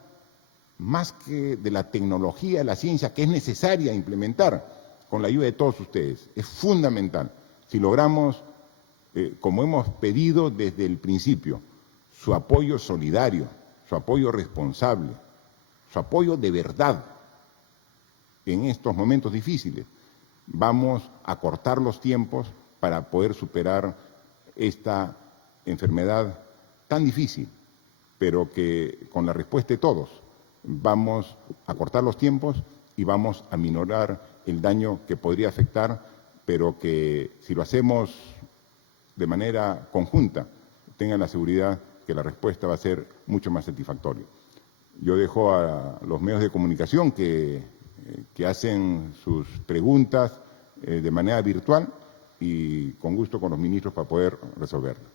más que de la tecnología, de la ciencia, que es necesaria implementar, con la ayuda de todos ustedes. Es fundamental. Si logramos, como hemos pedido desde el principio, su apoyo solidario, su apoyo responsable, su apoyo de verdad en estos momentos difíciles, vamos a cortar los tiempos para poder superar esta enfermedad tan difícil, pero que con la respuesta de todos vamos a cortar los tiempos y vamos a minorar el daño que podría afectar, pero que si lo hacemos de manera conjunta, tengan la seguridad que la respuesta va a ser mucho más satisfactoria. Yo dejo a los medios de comunicación que hacen sus preguntas de manera virtual y con gusto con los ministros para poder resolverlas.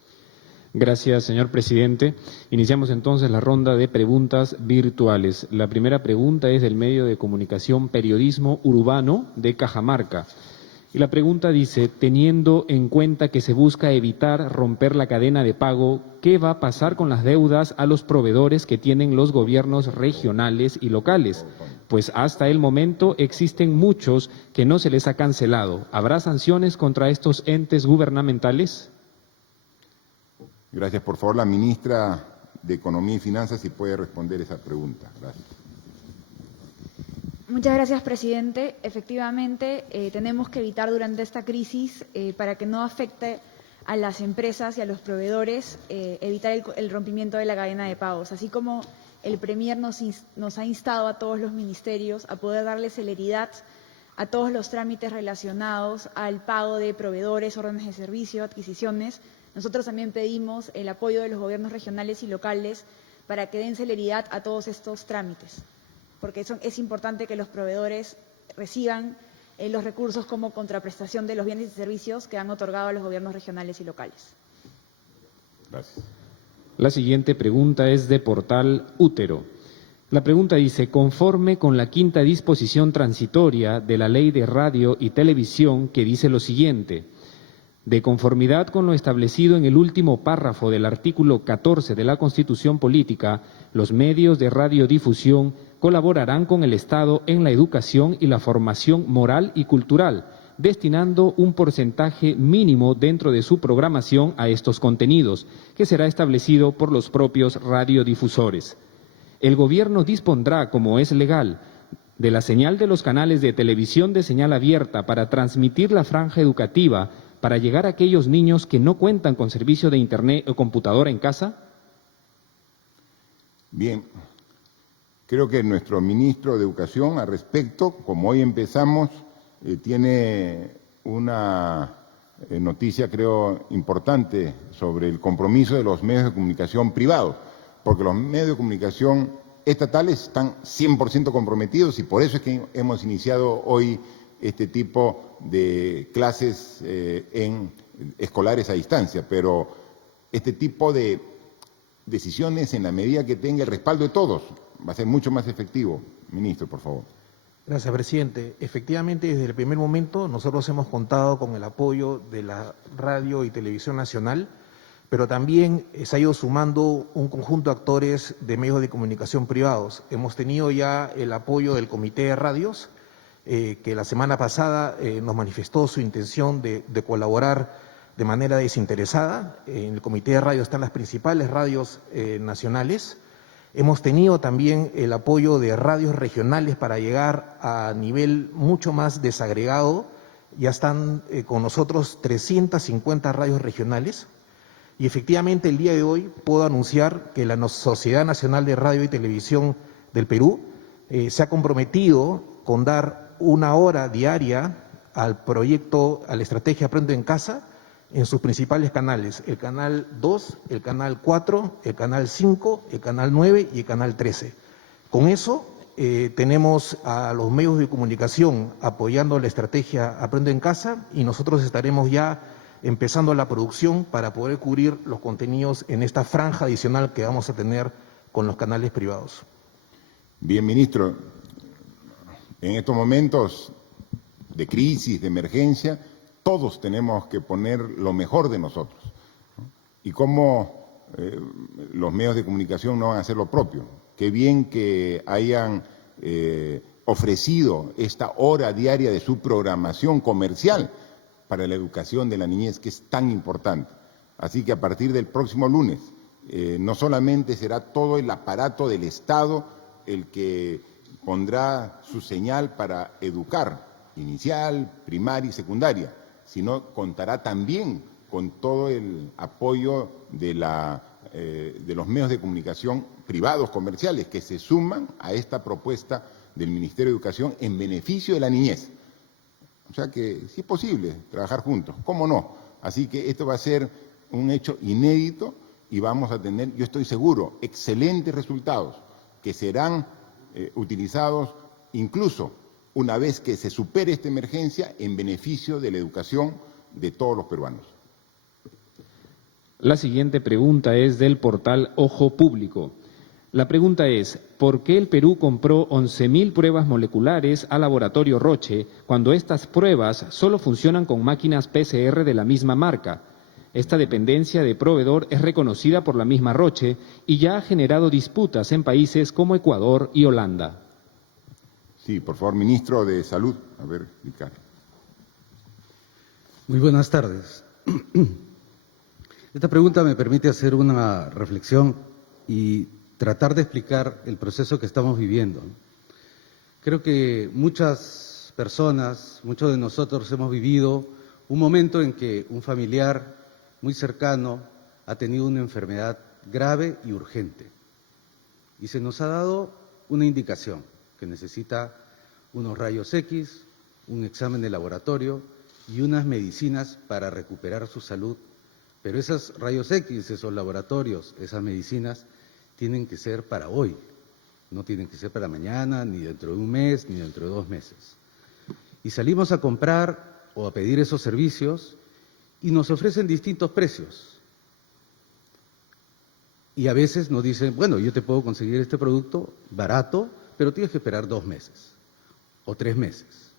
Gracias, señor presidente. Iniciamos entonces la ronda de preguntas virtuales. La primera pregunta es del medio de comunicación Periodismo Urbano de Cajamarca. Y la pregunta dice, teniendo en cuenta que se busca evitar romper la cadena de pago, ¿qué va a pasar con las deudas a los proveedores que tienen los gobiernos regionales y locales? Pues hasta el momento existen muchos que no se les ha cancelado. ¿Habrá sanciones contra estos entes gubernamentales? Gracias. Por favor, la ministra de Economía y Finanzas, si puede responder esa pregunta. Gracias. Muchas gracias, presidente. Efectivamente, tenemos que evitar durante esta crisis, para que no afecte a las empresas y a los proveedores, evitar el rompimiento de la cadena de pagos. Así como el Premier nos ha instado a todos los ministerios a poder darle celeridad a todos los trámites relacionados al pago de proveedores, órdenes de servicio, adquisiciones, nosotros también pedimos el apoyo de los gobiernos regionales y locales para que den celeridad a todos estos trámites, porque es importante que los proveedores reciban los recursos como contraprestación de los bienes y servicios que han otorgado a los gobiernos regionales y locales. Gracias. La siguiente pregunta es de Portal Útero. La pregunta dice, conforme con la quinta disposición transitoria de la Ley de Radio y Televisión, que dice lo siguiente: de conformidad con lo establecido en el último párrafo del artículo 14 de la Constitución Política, los medios de radiodifusión colaborarán con el Estado en la educación y la formación moral y cultural, destinando un porcentaje mínimo dentro de su programación a estos contenidos, que será establecido por los propios radiodifusores. El Gobierno dispondrá, como es legal, de la señal de los canales de televisión de señal abierta para transmitir la franja educativa para llegar a aquellos niños que no cuentan con servicio de Internet o computadora en casa? Bien, creo que nuestro ministro de Educación al respecto, como hoy empezamos, tiene una noticia, creo, importante sobre el compromiso de los medios de comunicación privados, porque los medios de comunicación estatales están 100% comprometidos y por eso es que hemos iniciado hoy este tipo de clases escolares a distancia, pero este tipo de decisiones, en la medida que tenga el respaldo de todos, va a ser mucho más efectivo. Ministro, por favor. Gracias, presidente. Efectivamente, desde el primer momento nosotros hemos contado con el apoyo de la Radio y Televisión Nacional, pero también se ha ido sumando un conjunto de actores de medios de comunicación privados. Hemos tenido ya el apoyo del Comité de Radios, que la semana pasada nos manifestó su intención de colaborar de manera desinteresada. En el Comité de Radio están las principales radios nacionales. Hemos tenido también el apoyo de radios regionales para llegar a nivel mucho más desagregado. Ya están con nosotros 350 radios regionales. Y efectivamente el día de hoy puedo anunciar que la Sociedad Nacional de Radio y Televisión del Perú se ha comprometido con dar 1 hora diaria al proyecto, a la estrategia Aprendo en Casa, en sus principales canales, el canal 2, el canal 4, el canal 5, el canal 9 y el canal 13. Con eso tenemos a los medios de comunicación apoyando la estrategia Aprendo en Casa y nosotros estaremos ya empezando la producción para poder cubrir los contenidos en esta franja adicional que vamos a tener con los canales privados. Bien, ministro, en estos momentos de crisis, de emergencia, todos tenemos que poner lo mejor de nosotros, ¿no? Y cómo los medios de comunicación no van a hacer lo propio. Qué bien que hayan ofrecido esta hora diaria de su programación comercial para la educación de la niñez, que es tan importante. Así que a partir del próximo lunes, no solamente será todo el aparato del Estado el que pondrá su señal para educar, inicial, primaria y secundaria, sino contará también con todo el apoyo de los medios de comunicación privados, comerciales, que se suman a esta propuesta del Ministerio de Educación en beneficio de la niñez. O sea que sí es posible trabajar juntos, ¿cómo no? Así que esto va a ser un hecho inédito y vamos a tener, yo estoy seguro, excelentes resultados que serán utilizados incluso una vez que se supere esta emergencia en beneficio de la educación de todos los peruanos. La siguiente pregunta es del portal Ojo Público. La pregunta es, ¿por qué el Perú compró 11.000 pruebas moleculares al laboratorio Roche cuando estas pruebas solo funcionan con máquinas PCR de la misma marca? Esta dependencia de proveedor es reconocida por la misma Roche y ya ha generado disputas en países como Ecuador y Holanda. Sí, por favor, ministro de Salud. A ver, explicar. Muy buenas tardes. Esta pregunta me permite hacer una reflexión y tratar de explicar el proceso que estamos viviendo. Creo que muchas personas, muchos de nosotros hemos vivido un momento en que un familiar muy cercano ha tenido una enfermedad grave y urgente. Y se nos ha dado una indicación, que necesita unos rayos X, un examen de laboratorio y unas medicinas para recuperar su salud. Pero esos rayos X, esos laboratorios, esas medicinas, tienen que ser para hoy, no tienen que ser para mañana, ni dentro de un mes, ni dentro de 2 meses. Y salimos a comprar o a pedir esos servicios y nos ofrecen distintos precios. Y a veces nos dicen, bueno, yo te puedo conseguir este producto barato, pero tienes que esperar 2 meses o 3 meses.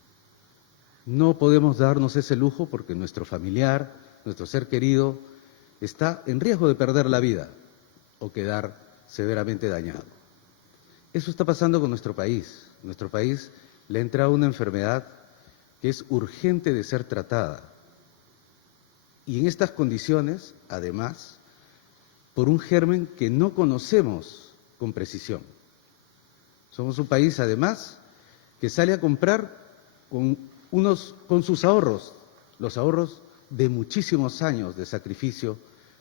No podemos darnos ese lujo porque nuestro familiar, nuestro ser querido, está en riesgo de perder la vida o quedar severamente dañado. Eso está pasando con nuestro país. Nuestro país le ha entrado una enfermedad que es urgente de ser tratada. Y en estas condiciones, además, por un germen que no conocemos con precisión. Somos un país, además, que sale a comprar con sus ahorros, los ahorros de muchísimos años de sacrificio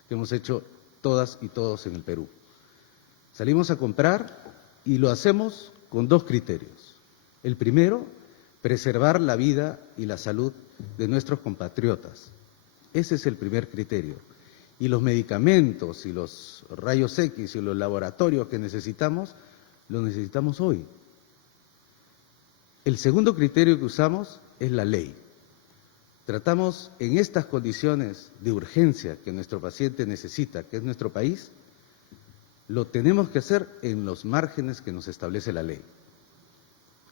que hemos hecho todas y todos en el Perú. Salimos a comprar y lo hacemos con 2 criterios. El primero, preservar la vida y la salud de nuestros compatriotas. Ese es el primer criterio. Y los medicamentos y los rayos X y los laboratorios que necesitamos, los necesitamos hoy. El segundo criterio que usamos es la ley. Tratamos en estas condiciones de urgencia que nuestro paciente necesita, que es nuestro país, lo tenemos que hacer en los márgenes que nos establece la ley.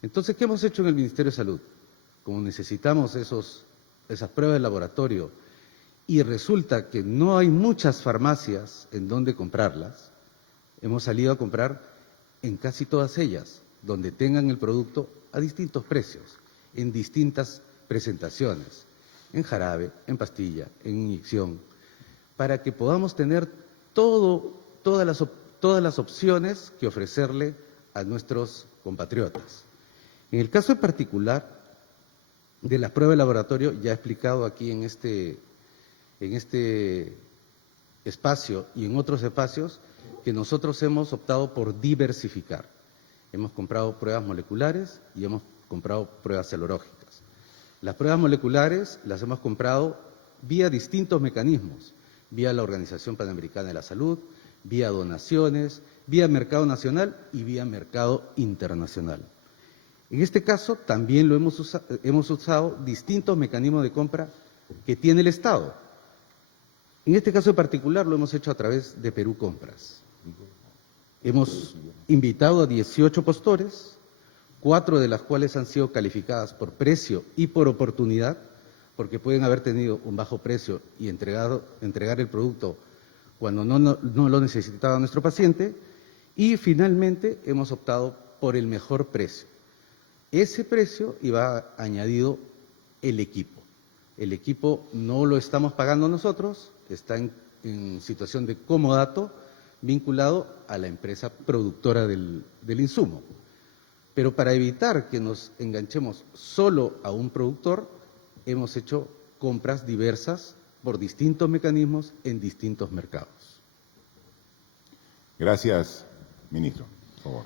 Entonces, ¿qué hemos hecho en el Ministerio de Salud? Como necesitamos esas pruebas de laboratorio y resulta que no hay muchas farmacias en donde comprarlas, hemos salido a comprar en casi todas ellas, donde tengan el producto a distintos precios, en distintas presentaciones, en jarabe, en pastilla, en inyección, para que podamos tener todas las opciones que ofrecerle a nuestros compatriotas. En el caso en particular de la prueba de laboratorio, ya he explicado aquí en este espacio y en otros espacios que nosotros hemos optado por diversificar. Hemos comprado pruebas moleculares y hemos comprado pruebas serológicas. Las pruebas moleculares las hemos comprado vía distintos mecanismos, vía la Organización Panamericana de la Salud, vía donaciones, vía mercado nacional y vía mercado internacional. En este caso también hemos usado distintos mecanismos de compra que tiene el Estado. En este caso en particular lo hemos hecho a través de Perú Compras. Hemos invitado a 18 postores, 4 de las cuales han sido calificadas por precio y por oportunidad, porque pueden haber tenido un bajo precio y entregar el producto cuando no lo necesitaba nuestro paciente, y finalmente hemos optado por el mejor precio. Ese precio iba añadido el equipo. El equipo no lo estamos pagando nosotros, está en situación de comodato vinculado a la empresa productora del insumo. Pero para evitar que nos enganchemos solo a un productor, hemos hecho compras diversas por distintos mecanismos en distintos mercados. Gracias, ministro. Por favor.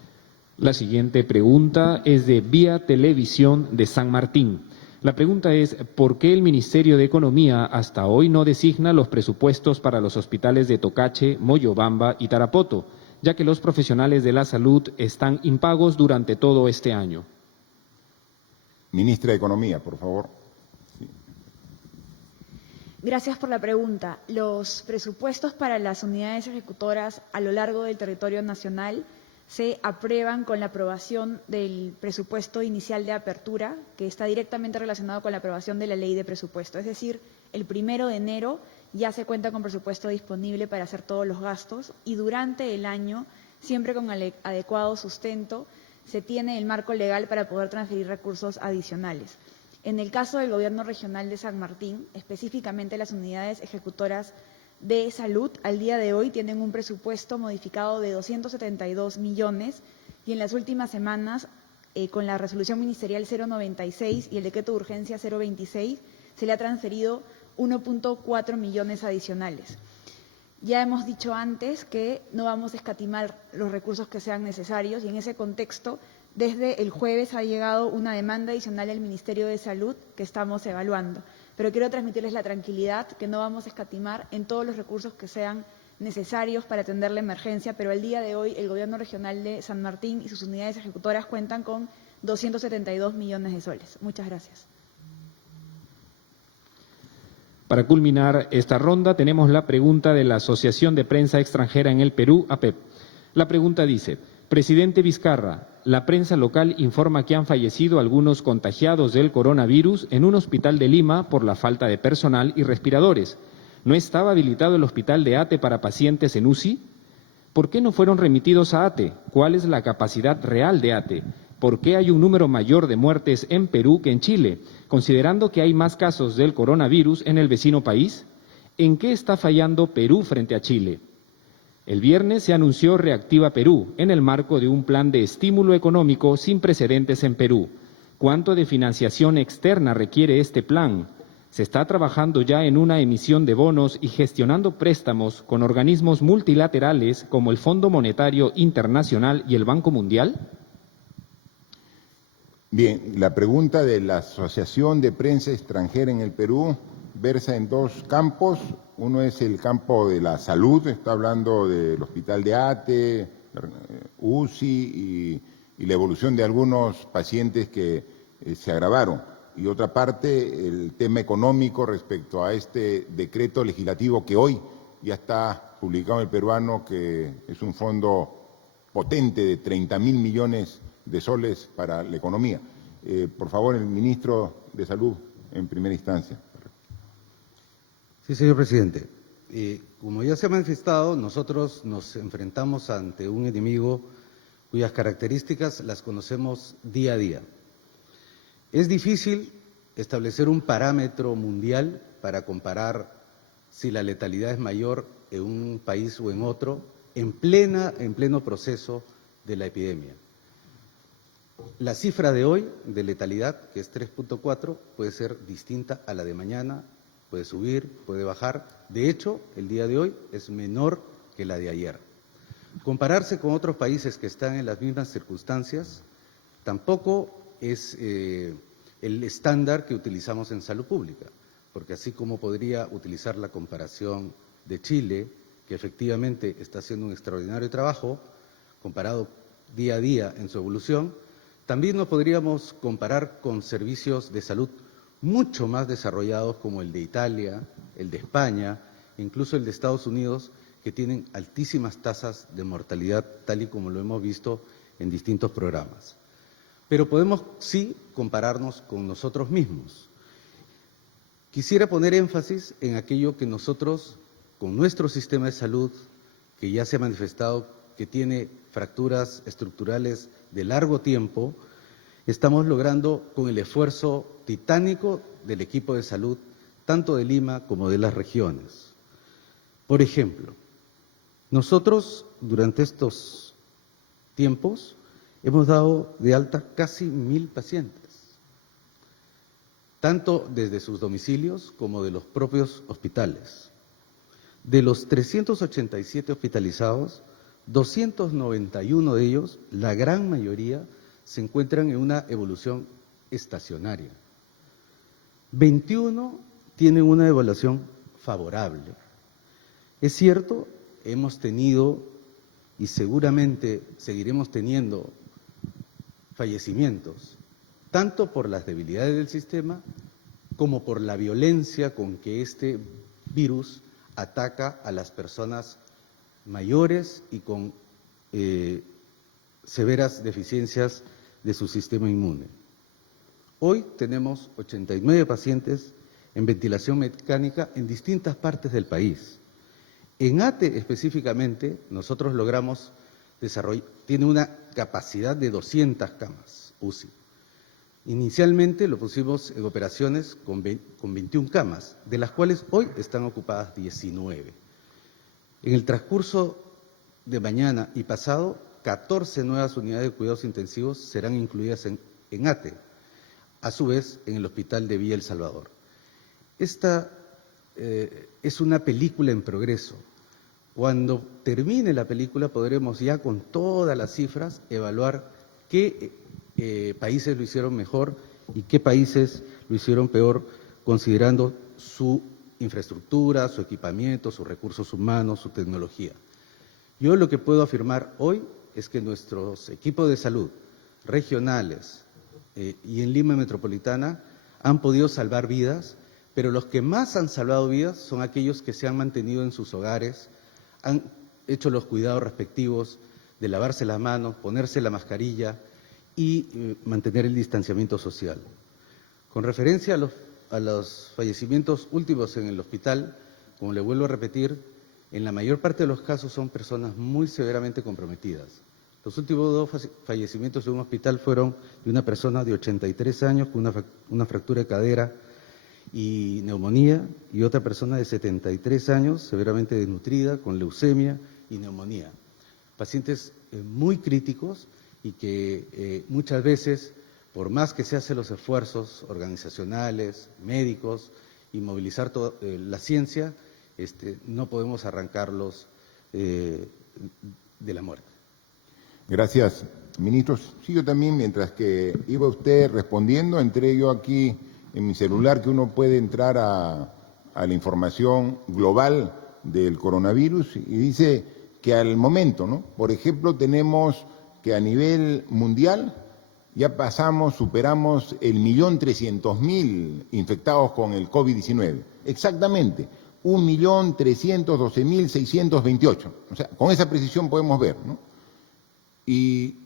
La siguiente pregunta es de Vía Televisión de San Martín. La pregunta es, ¿por qué el Ministerio de Economía hasta hoy no designa los presupuestos para los hospitales de Tocache, Moyobamba y Tarapoto, ya que los profesionales de la salud están impagos durante todo este año? Ministra de Economía, por favor. Gracias por la pregunta. Los presupuestos para las unidades ejecutoras a lo largo del territorio nacional se aprueban con la aprobación del presupuesto inicial de apertura, que está directamente relacionado con la aprobación de la ley de presupuesto. Es decir, el 1 de enero ya se cuenta con presupuesto disponible para hacer todos los gastos y durante el año, siempre con adecuado sustento, se tiene el marco legal para poder transferir recursos adicionales. En el caso del Gobierno Regional de San Martín, específicamente las unidades ejecutoras de salud, al día de hoy tienen un presupuesto modificado de 272 millones y en las últimas semanas, con la resolución ministerial 096 y el decreto de urgencia 026, se le ha transferido 1.4 millones adicionales. Ya hemos dicho antes que no vamos a escatimar los recursos que sean necesarios y en ese contexto, desde el jueves ha llegado una demanda adicional al Ministerio de Salud que estamos evaluando. Pero quiero transmitirles la tranquilidad que no vamos a escatimar en todos los recursos que sean necesarios para atender la emergencia, pero al día de hoy el Gobierno Regional de San Martín y sus unidades ejecutoras cuentan con 272 millones de soles. Muchas gracias. Para culminar esta ronda tenemos la pregunta de la Asociación de Prensa Extranjera en el Perú, APEP. La pregunta dice, presidente Vizcarra, la prensa local informa que han fallecido algunos contagiados del coronavirus en un hospital de Lima por la falta de personal y respiradores. ¿No estaba habilitado el hospital de ATE para pacientes en UCI? ¿Por qué no fueron remitidos a ATE? ¿Cuál es la capacidad real de ATE? ¿Por qué hay un número mayor de muertes en Perú que en Chile, considerando que hay más casos del coronavirus en el vecino país? ¿En qué está fallando Perú frente a Chile? El viernes se anunció Reactiva Perú en el marco de un plan de estímulo económico sin precedentes en Perú. ¿Cuánto de financiación externa requiere este plan? ¿Se está trabajando ya en una emisión de bonos y gestionando préstamos con organismos multilaterales como el Fondo Monetario Internacional y el Banco Mundial? Bien, la pregunta de la Asociación de Prensa Extranjera en el Perú versa en dos campos. Uno es el campo de la salud, está hablando del hospital de ATE, UCI y la evolución de algunos pacientes que se agravaron. Y otra parte, el tema económico respecto a este decreto legislativo que hoy ya está publicado en el peruano, que es un fondo potente de 30.000 millones de soles para la economía. Por favor, el ministro de Salud en primera instancia. Sí, señor presidente. Como ya se ha manifestado, nosotros nos enfrentamos ante un enemigo cuyas características las conocemos día a día. Es difícil establecer un parámetro mundial para comparar si la letalidad es mayor en un país o en otro en pleno proceso de la epidemia. La cifra de hoy de letalidad, que es 3.4, puede ser distinta a la de mañana, puede subir, puede bajar. De hecho, el día de hoy es menor que la de ayer. Compararse con otros países que están en las mismas circunstancias tampoco es el estándar que utilizamos en salud pública, porque así como podría utilizar la comparación de Chile, que efectivamente está haciendo un extraordinario trabajo, comparado día a día en su evolución, también nos podríamos comparar con servicios de salud mucho más desarrollados como el de Italia, el de España, incluso el de Estados Unidos, que tienen altísimas tasas de mortalidad, tal y como lo hemos visto en distintos programas. Pero podemos sí compararnos con nosotros mismos. Quisiera poner énfasis en aquello que nosotros con nuestro sistema de salud, que ya se ha manifestado que tiene fracturas estructurales de largo tiempo, estamos logrando con el esfuerzo titánico del equipo de salud, tanto de Lima como de las regiones. Por ejemplo, nosotros durante estos tiempos hemos dado de alta casi 1.000 pacientes, tanto desde sus domicilios como de los propios hospitales. De los 387 hospitalizados, 291 de ellos, la gran mayoría, se encuentran en una evolución estacionaria. 21 tienen una evaluación favorable. Es cierto, hemos tenido y seguramente seguiremos teniendo fallecimientos, tanto por las debilidades del sistema como por la violencia con que este virus ataca a las personas mayores y con severas deficiencias de su sistema inmune. Hoy tenemos 89 pacientes en ventilación mecánica en distintas partes del país. En ATE específicamente, nosotros logramos desarrollar, tiene una capacidad de 200 camas UCI. Inicialmente lo pusimos en operaciones con 21 camas, de las cuales hoy están ocupadas 19. En el transcurso de mañana y pasado, 14 nuevas unidades de cuidados intensivos serán incluidas en ATE, a su vez en el Hospital de Villa El Salvador. Esta es una película en progreso. Cuando termine la película podremos ya con todas las cifras evaluar qué países lo hicieron mejor y qué países lo hicieron peor, considerando su infraestructura, su equipamiento, sus recursos humanos, su tecnología. Yo lo que puedo afirmar hoy es que nuestros equipos de salud regionales y en Lima Metropolitana han podido salvar vidas, pero los que más han salvado vidas son aquellos que se han mantenido en sus hogares, han hecho los cuidados respectivos de lavarse las manos, ponerse la mascarilla y mantener el distanciamiento social. Con referencia a los fallecimientos últimos en el hospital, como le vuelvo a repetir, en la mayor parte de los casos son personas muy severamente comprometidas. Los últimos 2 fallecimientos en un hospital fueron de una persona de 83 años con una fractura de cadera y neumonía, y otra persona de 73 años, severamente desnutrida, con leucemia y neumonía. Pacientes muy críticos y que muchas veces, por más que se hacen los esfuerzos organizacionales, médicos y movilizar toda la ciencia, no podemos arrancarlos de la muerte. Gracias, ministros. Sí, yo también, mientras que iba usted respondiendo, entré yo aquí en mi celular, que uno puede entrar a la información global del coronavirus, y dice que al momento, ¿no? Por ejemplo, tenemos que a nivel mundial ya superamos el 1.300.000 infectados con el COVID-19. Exactamente, 1.312.628. O sea, con esa precisión podemos ver, ¿no? Y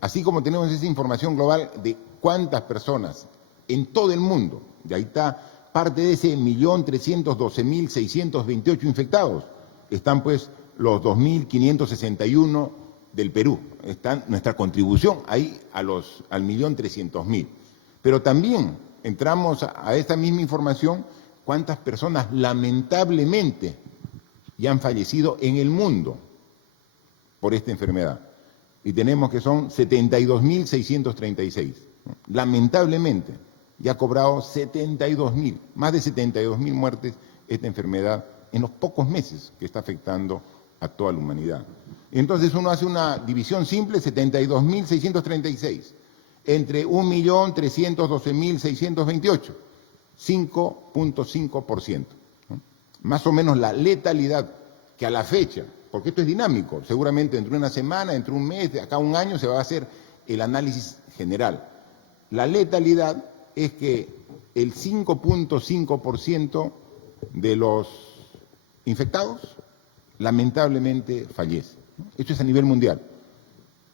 así como tenemos esa información global de cuántas personas en todo el mundo, de ahí está parte de ese 1.312.628 infectados, están pues los 2.561 del Perú, está nuestra contribución ahí al 1.300.000. Pero también entramos a esta misma información cuántas personas lamentablemente ya han fallecido en el mundo por esta enfermedad. Y tenemos que son 72.636. Lamentablemente, ya ha cobrado 72.000, más de 72.000 muertes esta enfermedad en los pocos meses que está afectando a toda la humanidad. Entonces uno hace una división simple, 72.636, entre 1.312.628, 5.5%. ¿no? Más o menos la letalidad que a la fecha, porque esto es dinámico, seguramente dentro de una semana, dentro de un mes, de acá a un año se va a hacer el análisis general. La letalidad es que el 5.5% de los infectados lamentablemente fallece. Esto es a nivel mundial.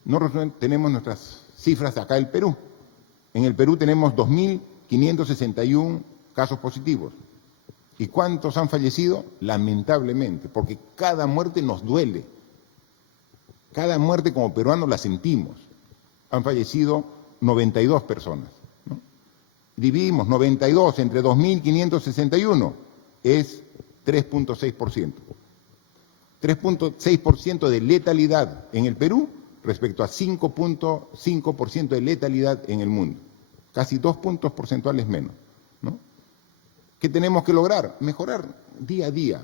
Nosotros tenemos nuestras cifras acá del Perú. En el Perú tenemos 2.561 casos positivos. ¿Y cuántos han fallecido? Lamentablemente, porque cada muerte nos duele. Cada muerte como peruanos la sentimos. Han fallecido 92 personas, ¿no? Dividimos 92 entre 2.561, es 3.6%. 3.6% de letalidad en el Perú respecto a 5.5% de letalidad en el mundo. Casi 2 puntos porcentuales menos, ¿no? ¿Qué tenemos que lograr? Mejorar día a día.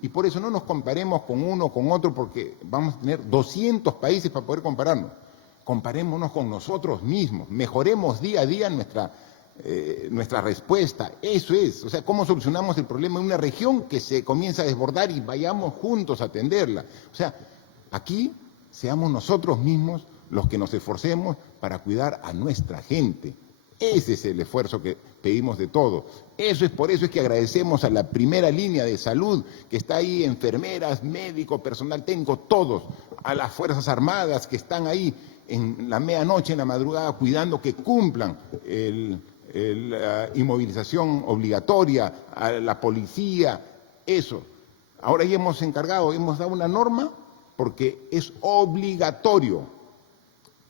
Y por eso no nos comparemos con uno o con otro, porque vamos a tener 200 países para poder compararnos. Comparémonos con nosotros mismos, mejoremos día a día nuestra respuesta. Eso es, o sea, cómo solucionamos el problema en una región que se comienza a desbordar y vayamos juntos a atenderla. O sea, aquí seamos nosotros mismos los que nos esforcemos para cuidar a nuestra gente. Ese es el esfuerzo que pedimos de todos. Por eso es que agradecemos a la primera línea de salud, que está ahí, enfermeras, médicos, personal técnico, todos, a las Fuerzas Armadas que están ahí en la medianoche, en la madrugada, cuidando que cumplan la inmovilización obligatoria, a la policía, eso. Ahora ya hemos dado una norma porque es obligatorio,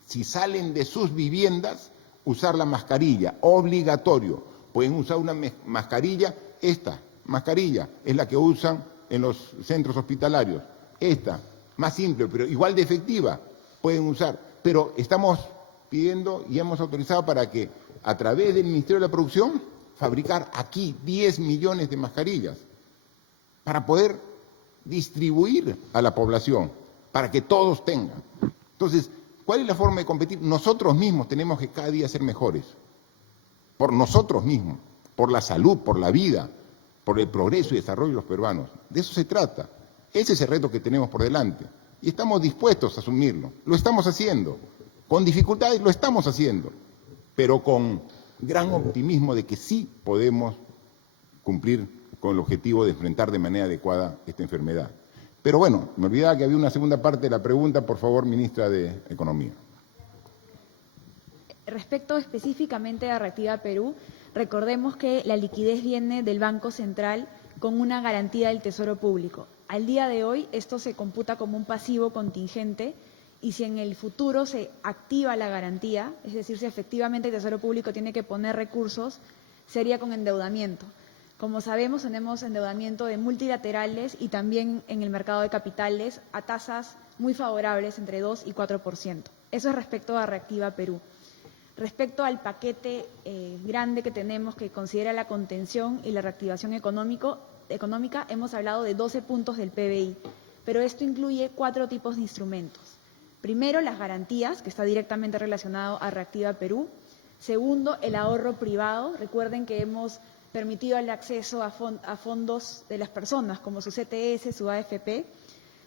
si salen de sus viviendas, usar la mascarilla, obligatorio. Pueden usar una mascarilla, esta mascarilla es la que usan en los centros hospitalarios. Esta, más simple, pero igual de efectiva, pueden usar. Pero estamos pidiendo y hemos autorizado para que a través del Ministerio de la Producción fabricar aquí 10 millones de mascarillas para poder distribuir a la población, para que todos tengan. Entonces, ¿cuál es la forma de competir? Nosotros mismos tenemos que cada día ser mejores. Por nosotros mismos, por la salud, por la vida, por el progreso y desarrollo de los peruanos. De eso se trata. Ese es el reto que tenemos por delante. Y estamos dispuestos a asumirlo. Lo estamos haciendo. Con dificultades lo estamos haciendo. Pero con gran optimismo de que sí podemos cumplir con el objetivo de enfrentar de manera adecuada esta enfermedad. Pero bueno, me olvidaba que había una segunda parte de la pregunta. Por favor, ministra de Economía. Respecto específicamente a Reactiva Perú, recordemos que la liquidez viene del Banco Central con una garantía del Tesoro Público. Al día de hoy, esto se computa como un pasivo contingente y si en el futuro se activa la garantía, es decir, si efectivamente el Tesoro Público tiene que poner recursos, sería con endeudamiento. Como sabemos, tenemos endeudamiento de multilaterales y también en el mercado de capitales a tasas muy favorables, entre 2 y 4%. Eso es respecto a Reactiva Perú. Respecto al paquete grande que tenemos que considera la contención y la reactivación económica, hemos hablado de 12 puntos del PBI, pero esto incluye 4 tipos de instrumentos. Primero, las garantías, que está directamente relacionado a Reactiva Perú. Segundo, el ahorro privado. Recuerden que hemos permitido el acceso a fondos de las personas, como su CTS, su AFP.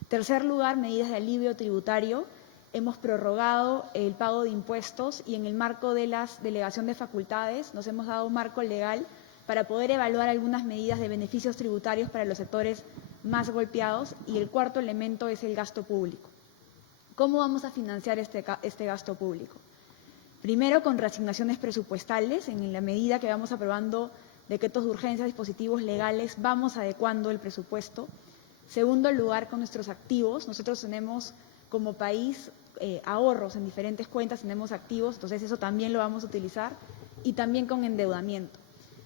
Tercer lugar, medidas de alivio tributario. Hemos prorrogado el pago de impuestos y en el marco de la delegación de facultades nos hemos dado un marco legal para poder evaluar algunas medidas de beneficios tributarios para los sectores más golpeados. Y el cuarto elemento es el gasto público. ¿Cómo vamos a financiar este gasto público? Primero, con reasignaciones presupuestales. En la medida que vamos aprobando decretos de urgencia, dispositivos legales, vamos adecuando el presupuesto. Segundo lugar, con nuestros activos. Nosotros tenemos como país ahorros en diferentes cuentas, tenemos activos, entonces eso también lo vamos a utilizar. Y también con endeudamiento.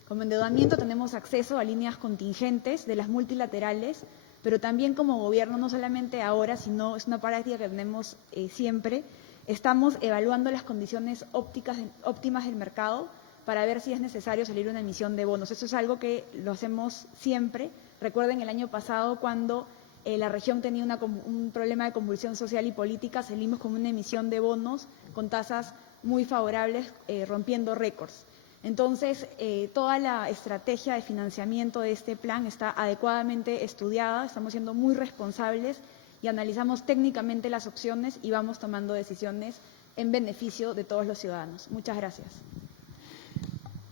Como endeudamiento tenemos acceso a líneas contingentes de las multilaterales, pero también como gobierno, no solamente ahora, sino es una práctica que tenemos siempre, estamos evaluando las condiciones óptimas del mercado para ver si es necesario salir una emisión de bonos. Eso es algo que lo hacemos siempre. Recuerden el año pasado cuando la región tenía un problema de convulsión social y política, salimos con una emisión de bonos con tasas muy favorables, rompiendo récords. Entonces, toda la estrategia de financiamiento de este plan está adecuadamente estudiada, estamos siendo muy responsables y analizamos técnicamente las opciones y vamos tomando decisiones en beneficio de todos los ciudadanos. Muchas gracias.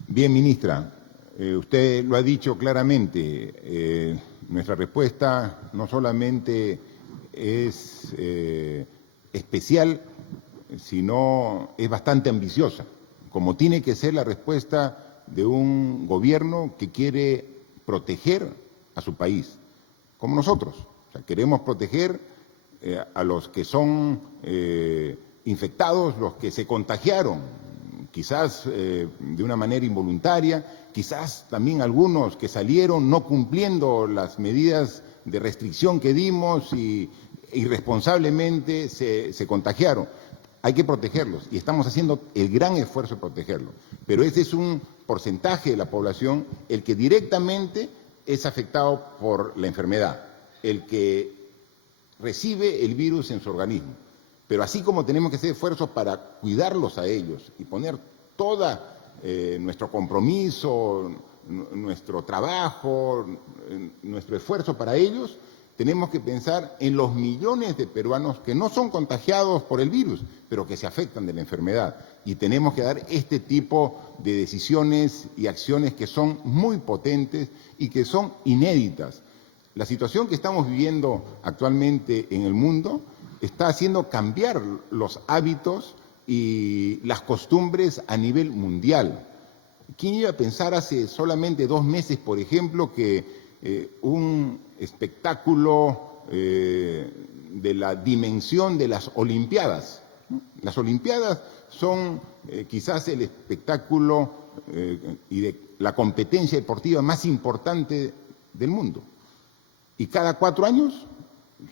Bien, ministra, usted lo ha dicho claramente. Nuestra respuesta no solamente es especial, sino es bastante ambiciosa, como tiene que ser la respuesta de un gobierno que quiere proteger a su país, como nosotros. O sea, queremos proteger a los que son infectados, los que se contagiaron, quizás de una manera involuntaria, quizás también algunos que salieron no cumpliendo las medidas de restricción que dimos y irresponsablemente se contagiaron. Hay que protegerlos y estamos haciendo el gran esfuerzo de protegerlos. Pero ese es un porcentaje de la población el que directamente es afectado por la enfermedad, el que recibe el virus en su organismo. Pero así como tenemos que hacer esfuerzos para cuidarlos a ellos y poner todo nuestro compromiso, nuestro trabajo, nuestro esfuerzo para ellos, tenemos que pensar en los millones de peruanos que no son contagiados por el virus, pero que se afectan de la enfermedad. Y tenemos que dar este tipo de decisiones y acciones que son muy potentes y que son inéditas. La situación que estamos viviendo actualmente en el mundo está haciendo cambiar los hábitos y las costumbres a nivel mundial. ¿Quién iba a pensar hace solamente 2 meses, por ejemplo, que un espectáculo de la dimensión de las Olimpiadas, ¿no? Las Olimpiadas son quizás el espectáculo y de la competencia deportiva más importante del mundo. Y cada 4 años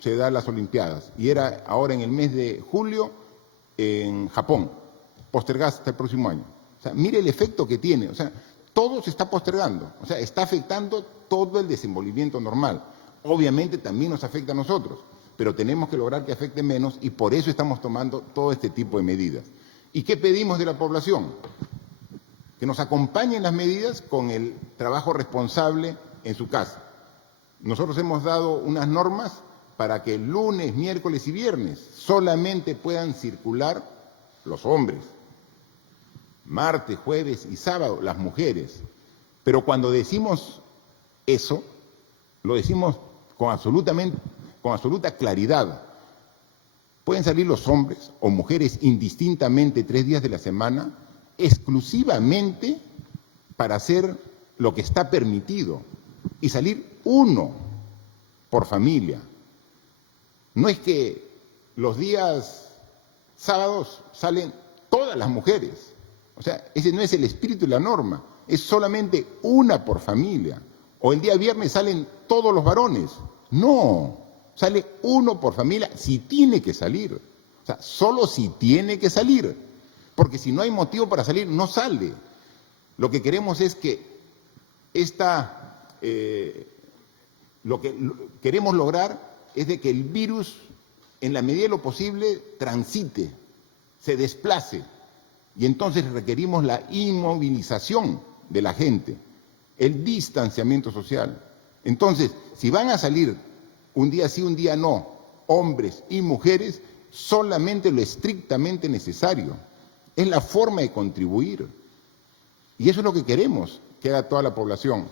se dan las Olimpiadas. Y era ahora en el mes de julio en Japón, postergada hasta el próximo año. O sea, mire el efecto que tiene. O sea, todo se está postergando. O sea, está afectando todo el desenvolvimiento normal. Obviamente también nos afecta a nosotros, pero tenemos que lograr que afecte menos y por eso estamos tomando todo este tipo de medidas. ¿Y qué pedimos de la población? Que nos acompañen las medidas con el trabajo responsable en su casa. Nosotros hemos dado unas normas para que lunes, miércoles y viernes solamente puedan circular los hombres, martes, jueves y sábado las mujeres. Pero cuando decimos eso, lo decimos con absoluta claridad. Pueden salir los hombres o mujeres indistintamente 3 días de la semana exclusivamente para hacer lo que está permitido y salir uno por familia. No es que los días sábados salen todas las mujeres. O sea, ese no es el espíritu de la norma. Es solamente una por familia. O el día viernes salen todos los varones. No, sale uno por familia si tiene que salir. O sea, solo si tiene que salir. Porque si no hay motivo para salir, no sale. Lo que queremos es que lo que queremos lograr es de que el virus, en la medida de lo posible, transite, se desplace. Y entonces requerimos la inmovilización de la gente, el distanciamiento social. Entonces, si van a salir un día sí, un día no, hombres y mujeres, solamente lo estrictamente necesario. Es la forma de contribuir. Y eso es lo que queremos que haga toda la población.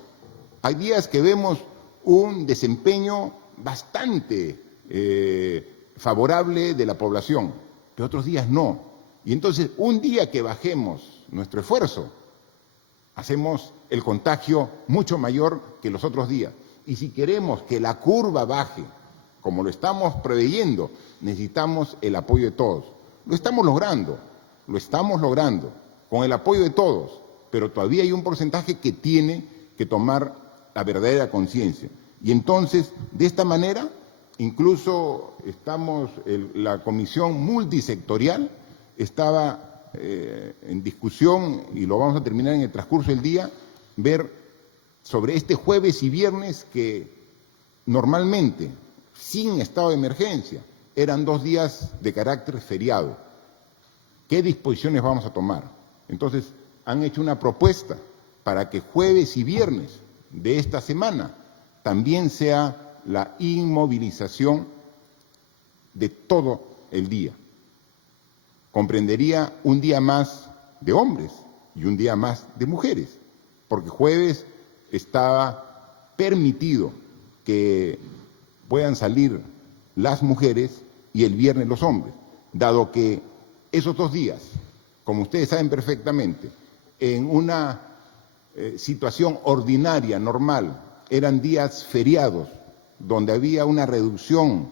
Hay días que vemos un desempeño bastante favorable de la población, pero otros días no. Y entonces, un día que bajemos nuestro esfuerzo, hacemos el contagio mucho mayor que los otros días. Y si queremos que la curva baje, como lo estamos preveyendo, necesitamos el apoyo de todos. Lo estamos logrando con el apoyo de todos, pero todavía hay un porcentaje que tiene que tomar la verdadera conciencia. Y entonces, de esta manera, incluso la comisión multisectorial estaba en discusión, y lo vamos a terminar en el transcurso del día, ver sobre este jueves y viernes que normalmente, sin estado de emergencia, eran 2 días de carácter feriado. ¿Qué disposiciones vamos a tomar? Entonces, han hecho una propuesta para que jueves y viernes de esta semana también sea la inmovilización de todo el día. Comprendería un día más de hombres y un día más de mujeres, porque jueves estaba permitido que puedan salir las mujeres y el viernes los hombres, dado que esos 2 días, como ustedes saben perfectamente, en una situación ordinaria, normal, eran días feriados, donde había una reducción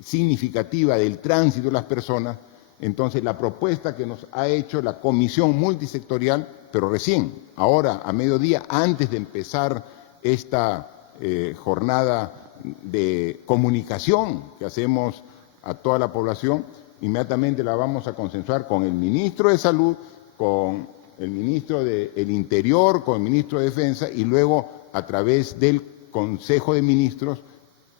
significativa del tránsito de las personas. Entonces, la propuesta que nos ha hecho la Comisión Multisectorial, pero recién, ahora a mediodía, antes de empezar esta jornada de comunicación que hacemos a toda la población, inmediatamente la vamos a consensuar con el ministro de Salud, con el ministro del Interior, con el ministro de Defensa y luego a través del Consejo de Ministros.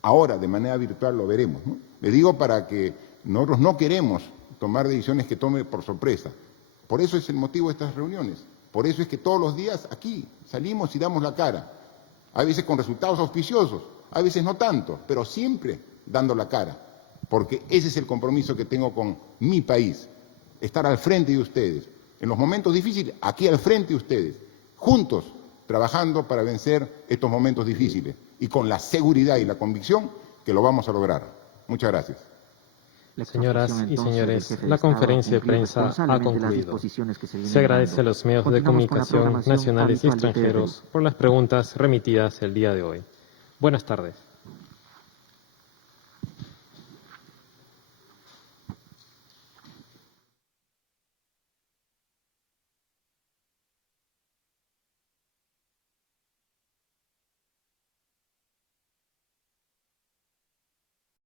Ahora, de manera virtual, lo veremos, ¿no? Le digo para que nosotros no queremos tomar decisiones que tome por sorpresa. Por eso es el motivo de estas reuniones. Por eso es que todos los días aquí salimos y damos la cara. A veces con resultados auspiciosos, a veces no tanto, pero siempre dando la cara. Porque ese es el compromiso que tengo con mi país. Estar al frente de ustedes. En los momentos difíciles, aquí al frente de ustedes. Juntos, trabajando para vencer estos momentos difíciles. Y con la seguridad y la convicción que lo vamos a lograr. Muchas gracias. Señoras y señores, la conferencia de prensa ha concluido. Se agradece a los medios de comunicación nacionales y extranjeros por las preguntas remitidas el día de hoy. Buenas tardes.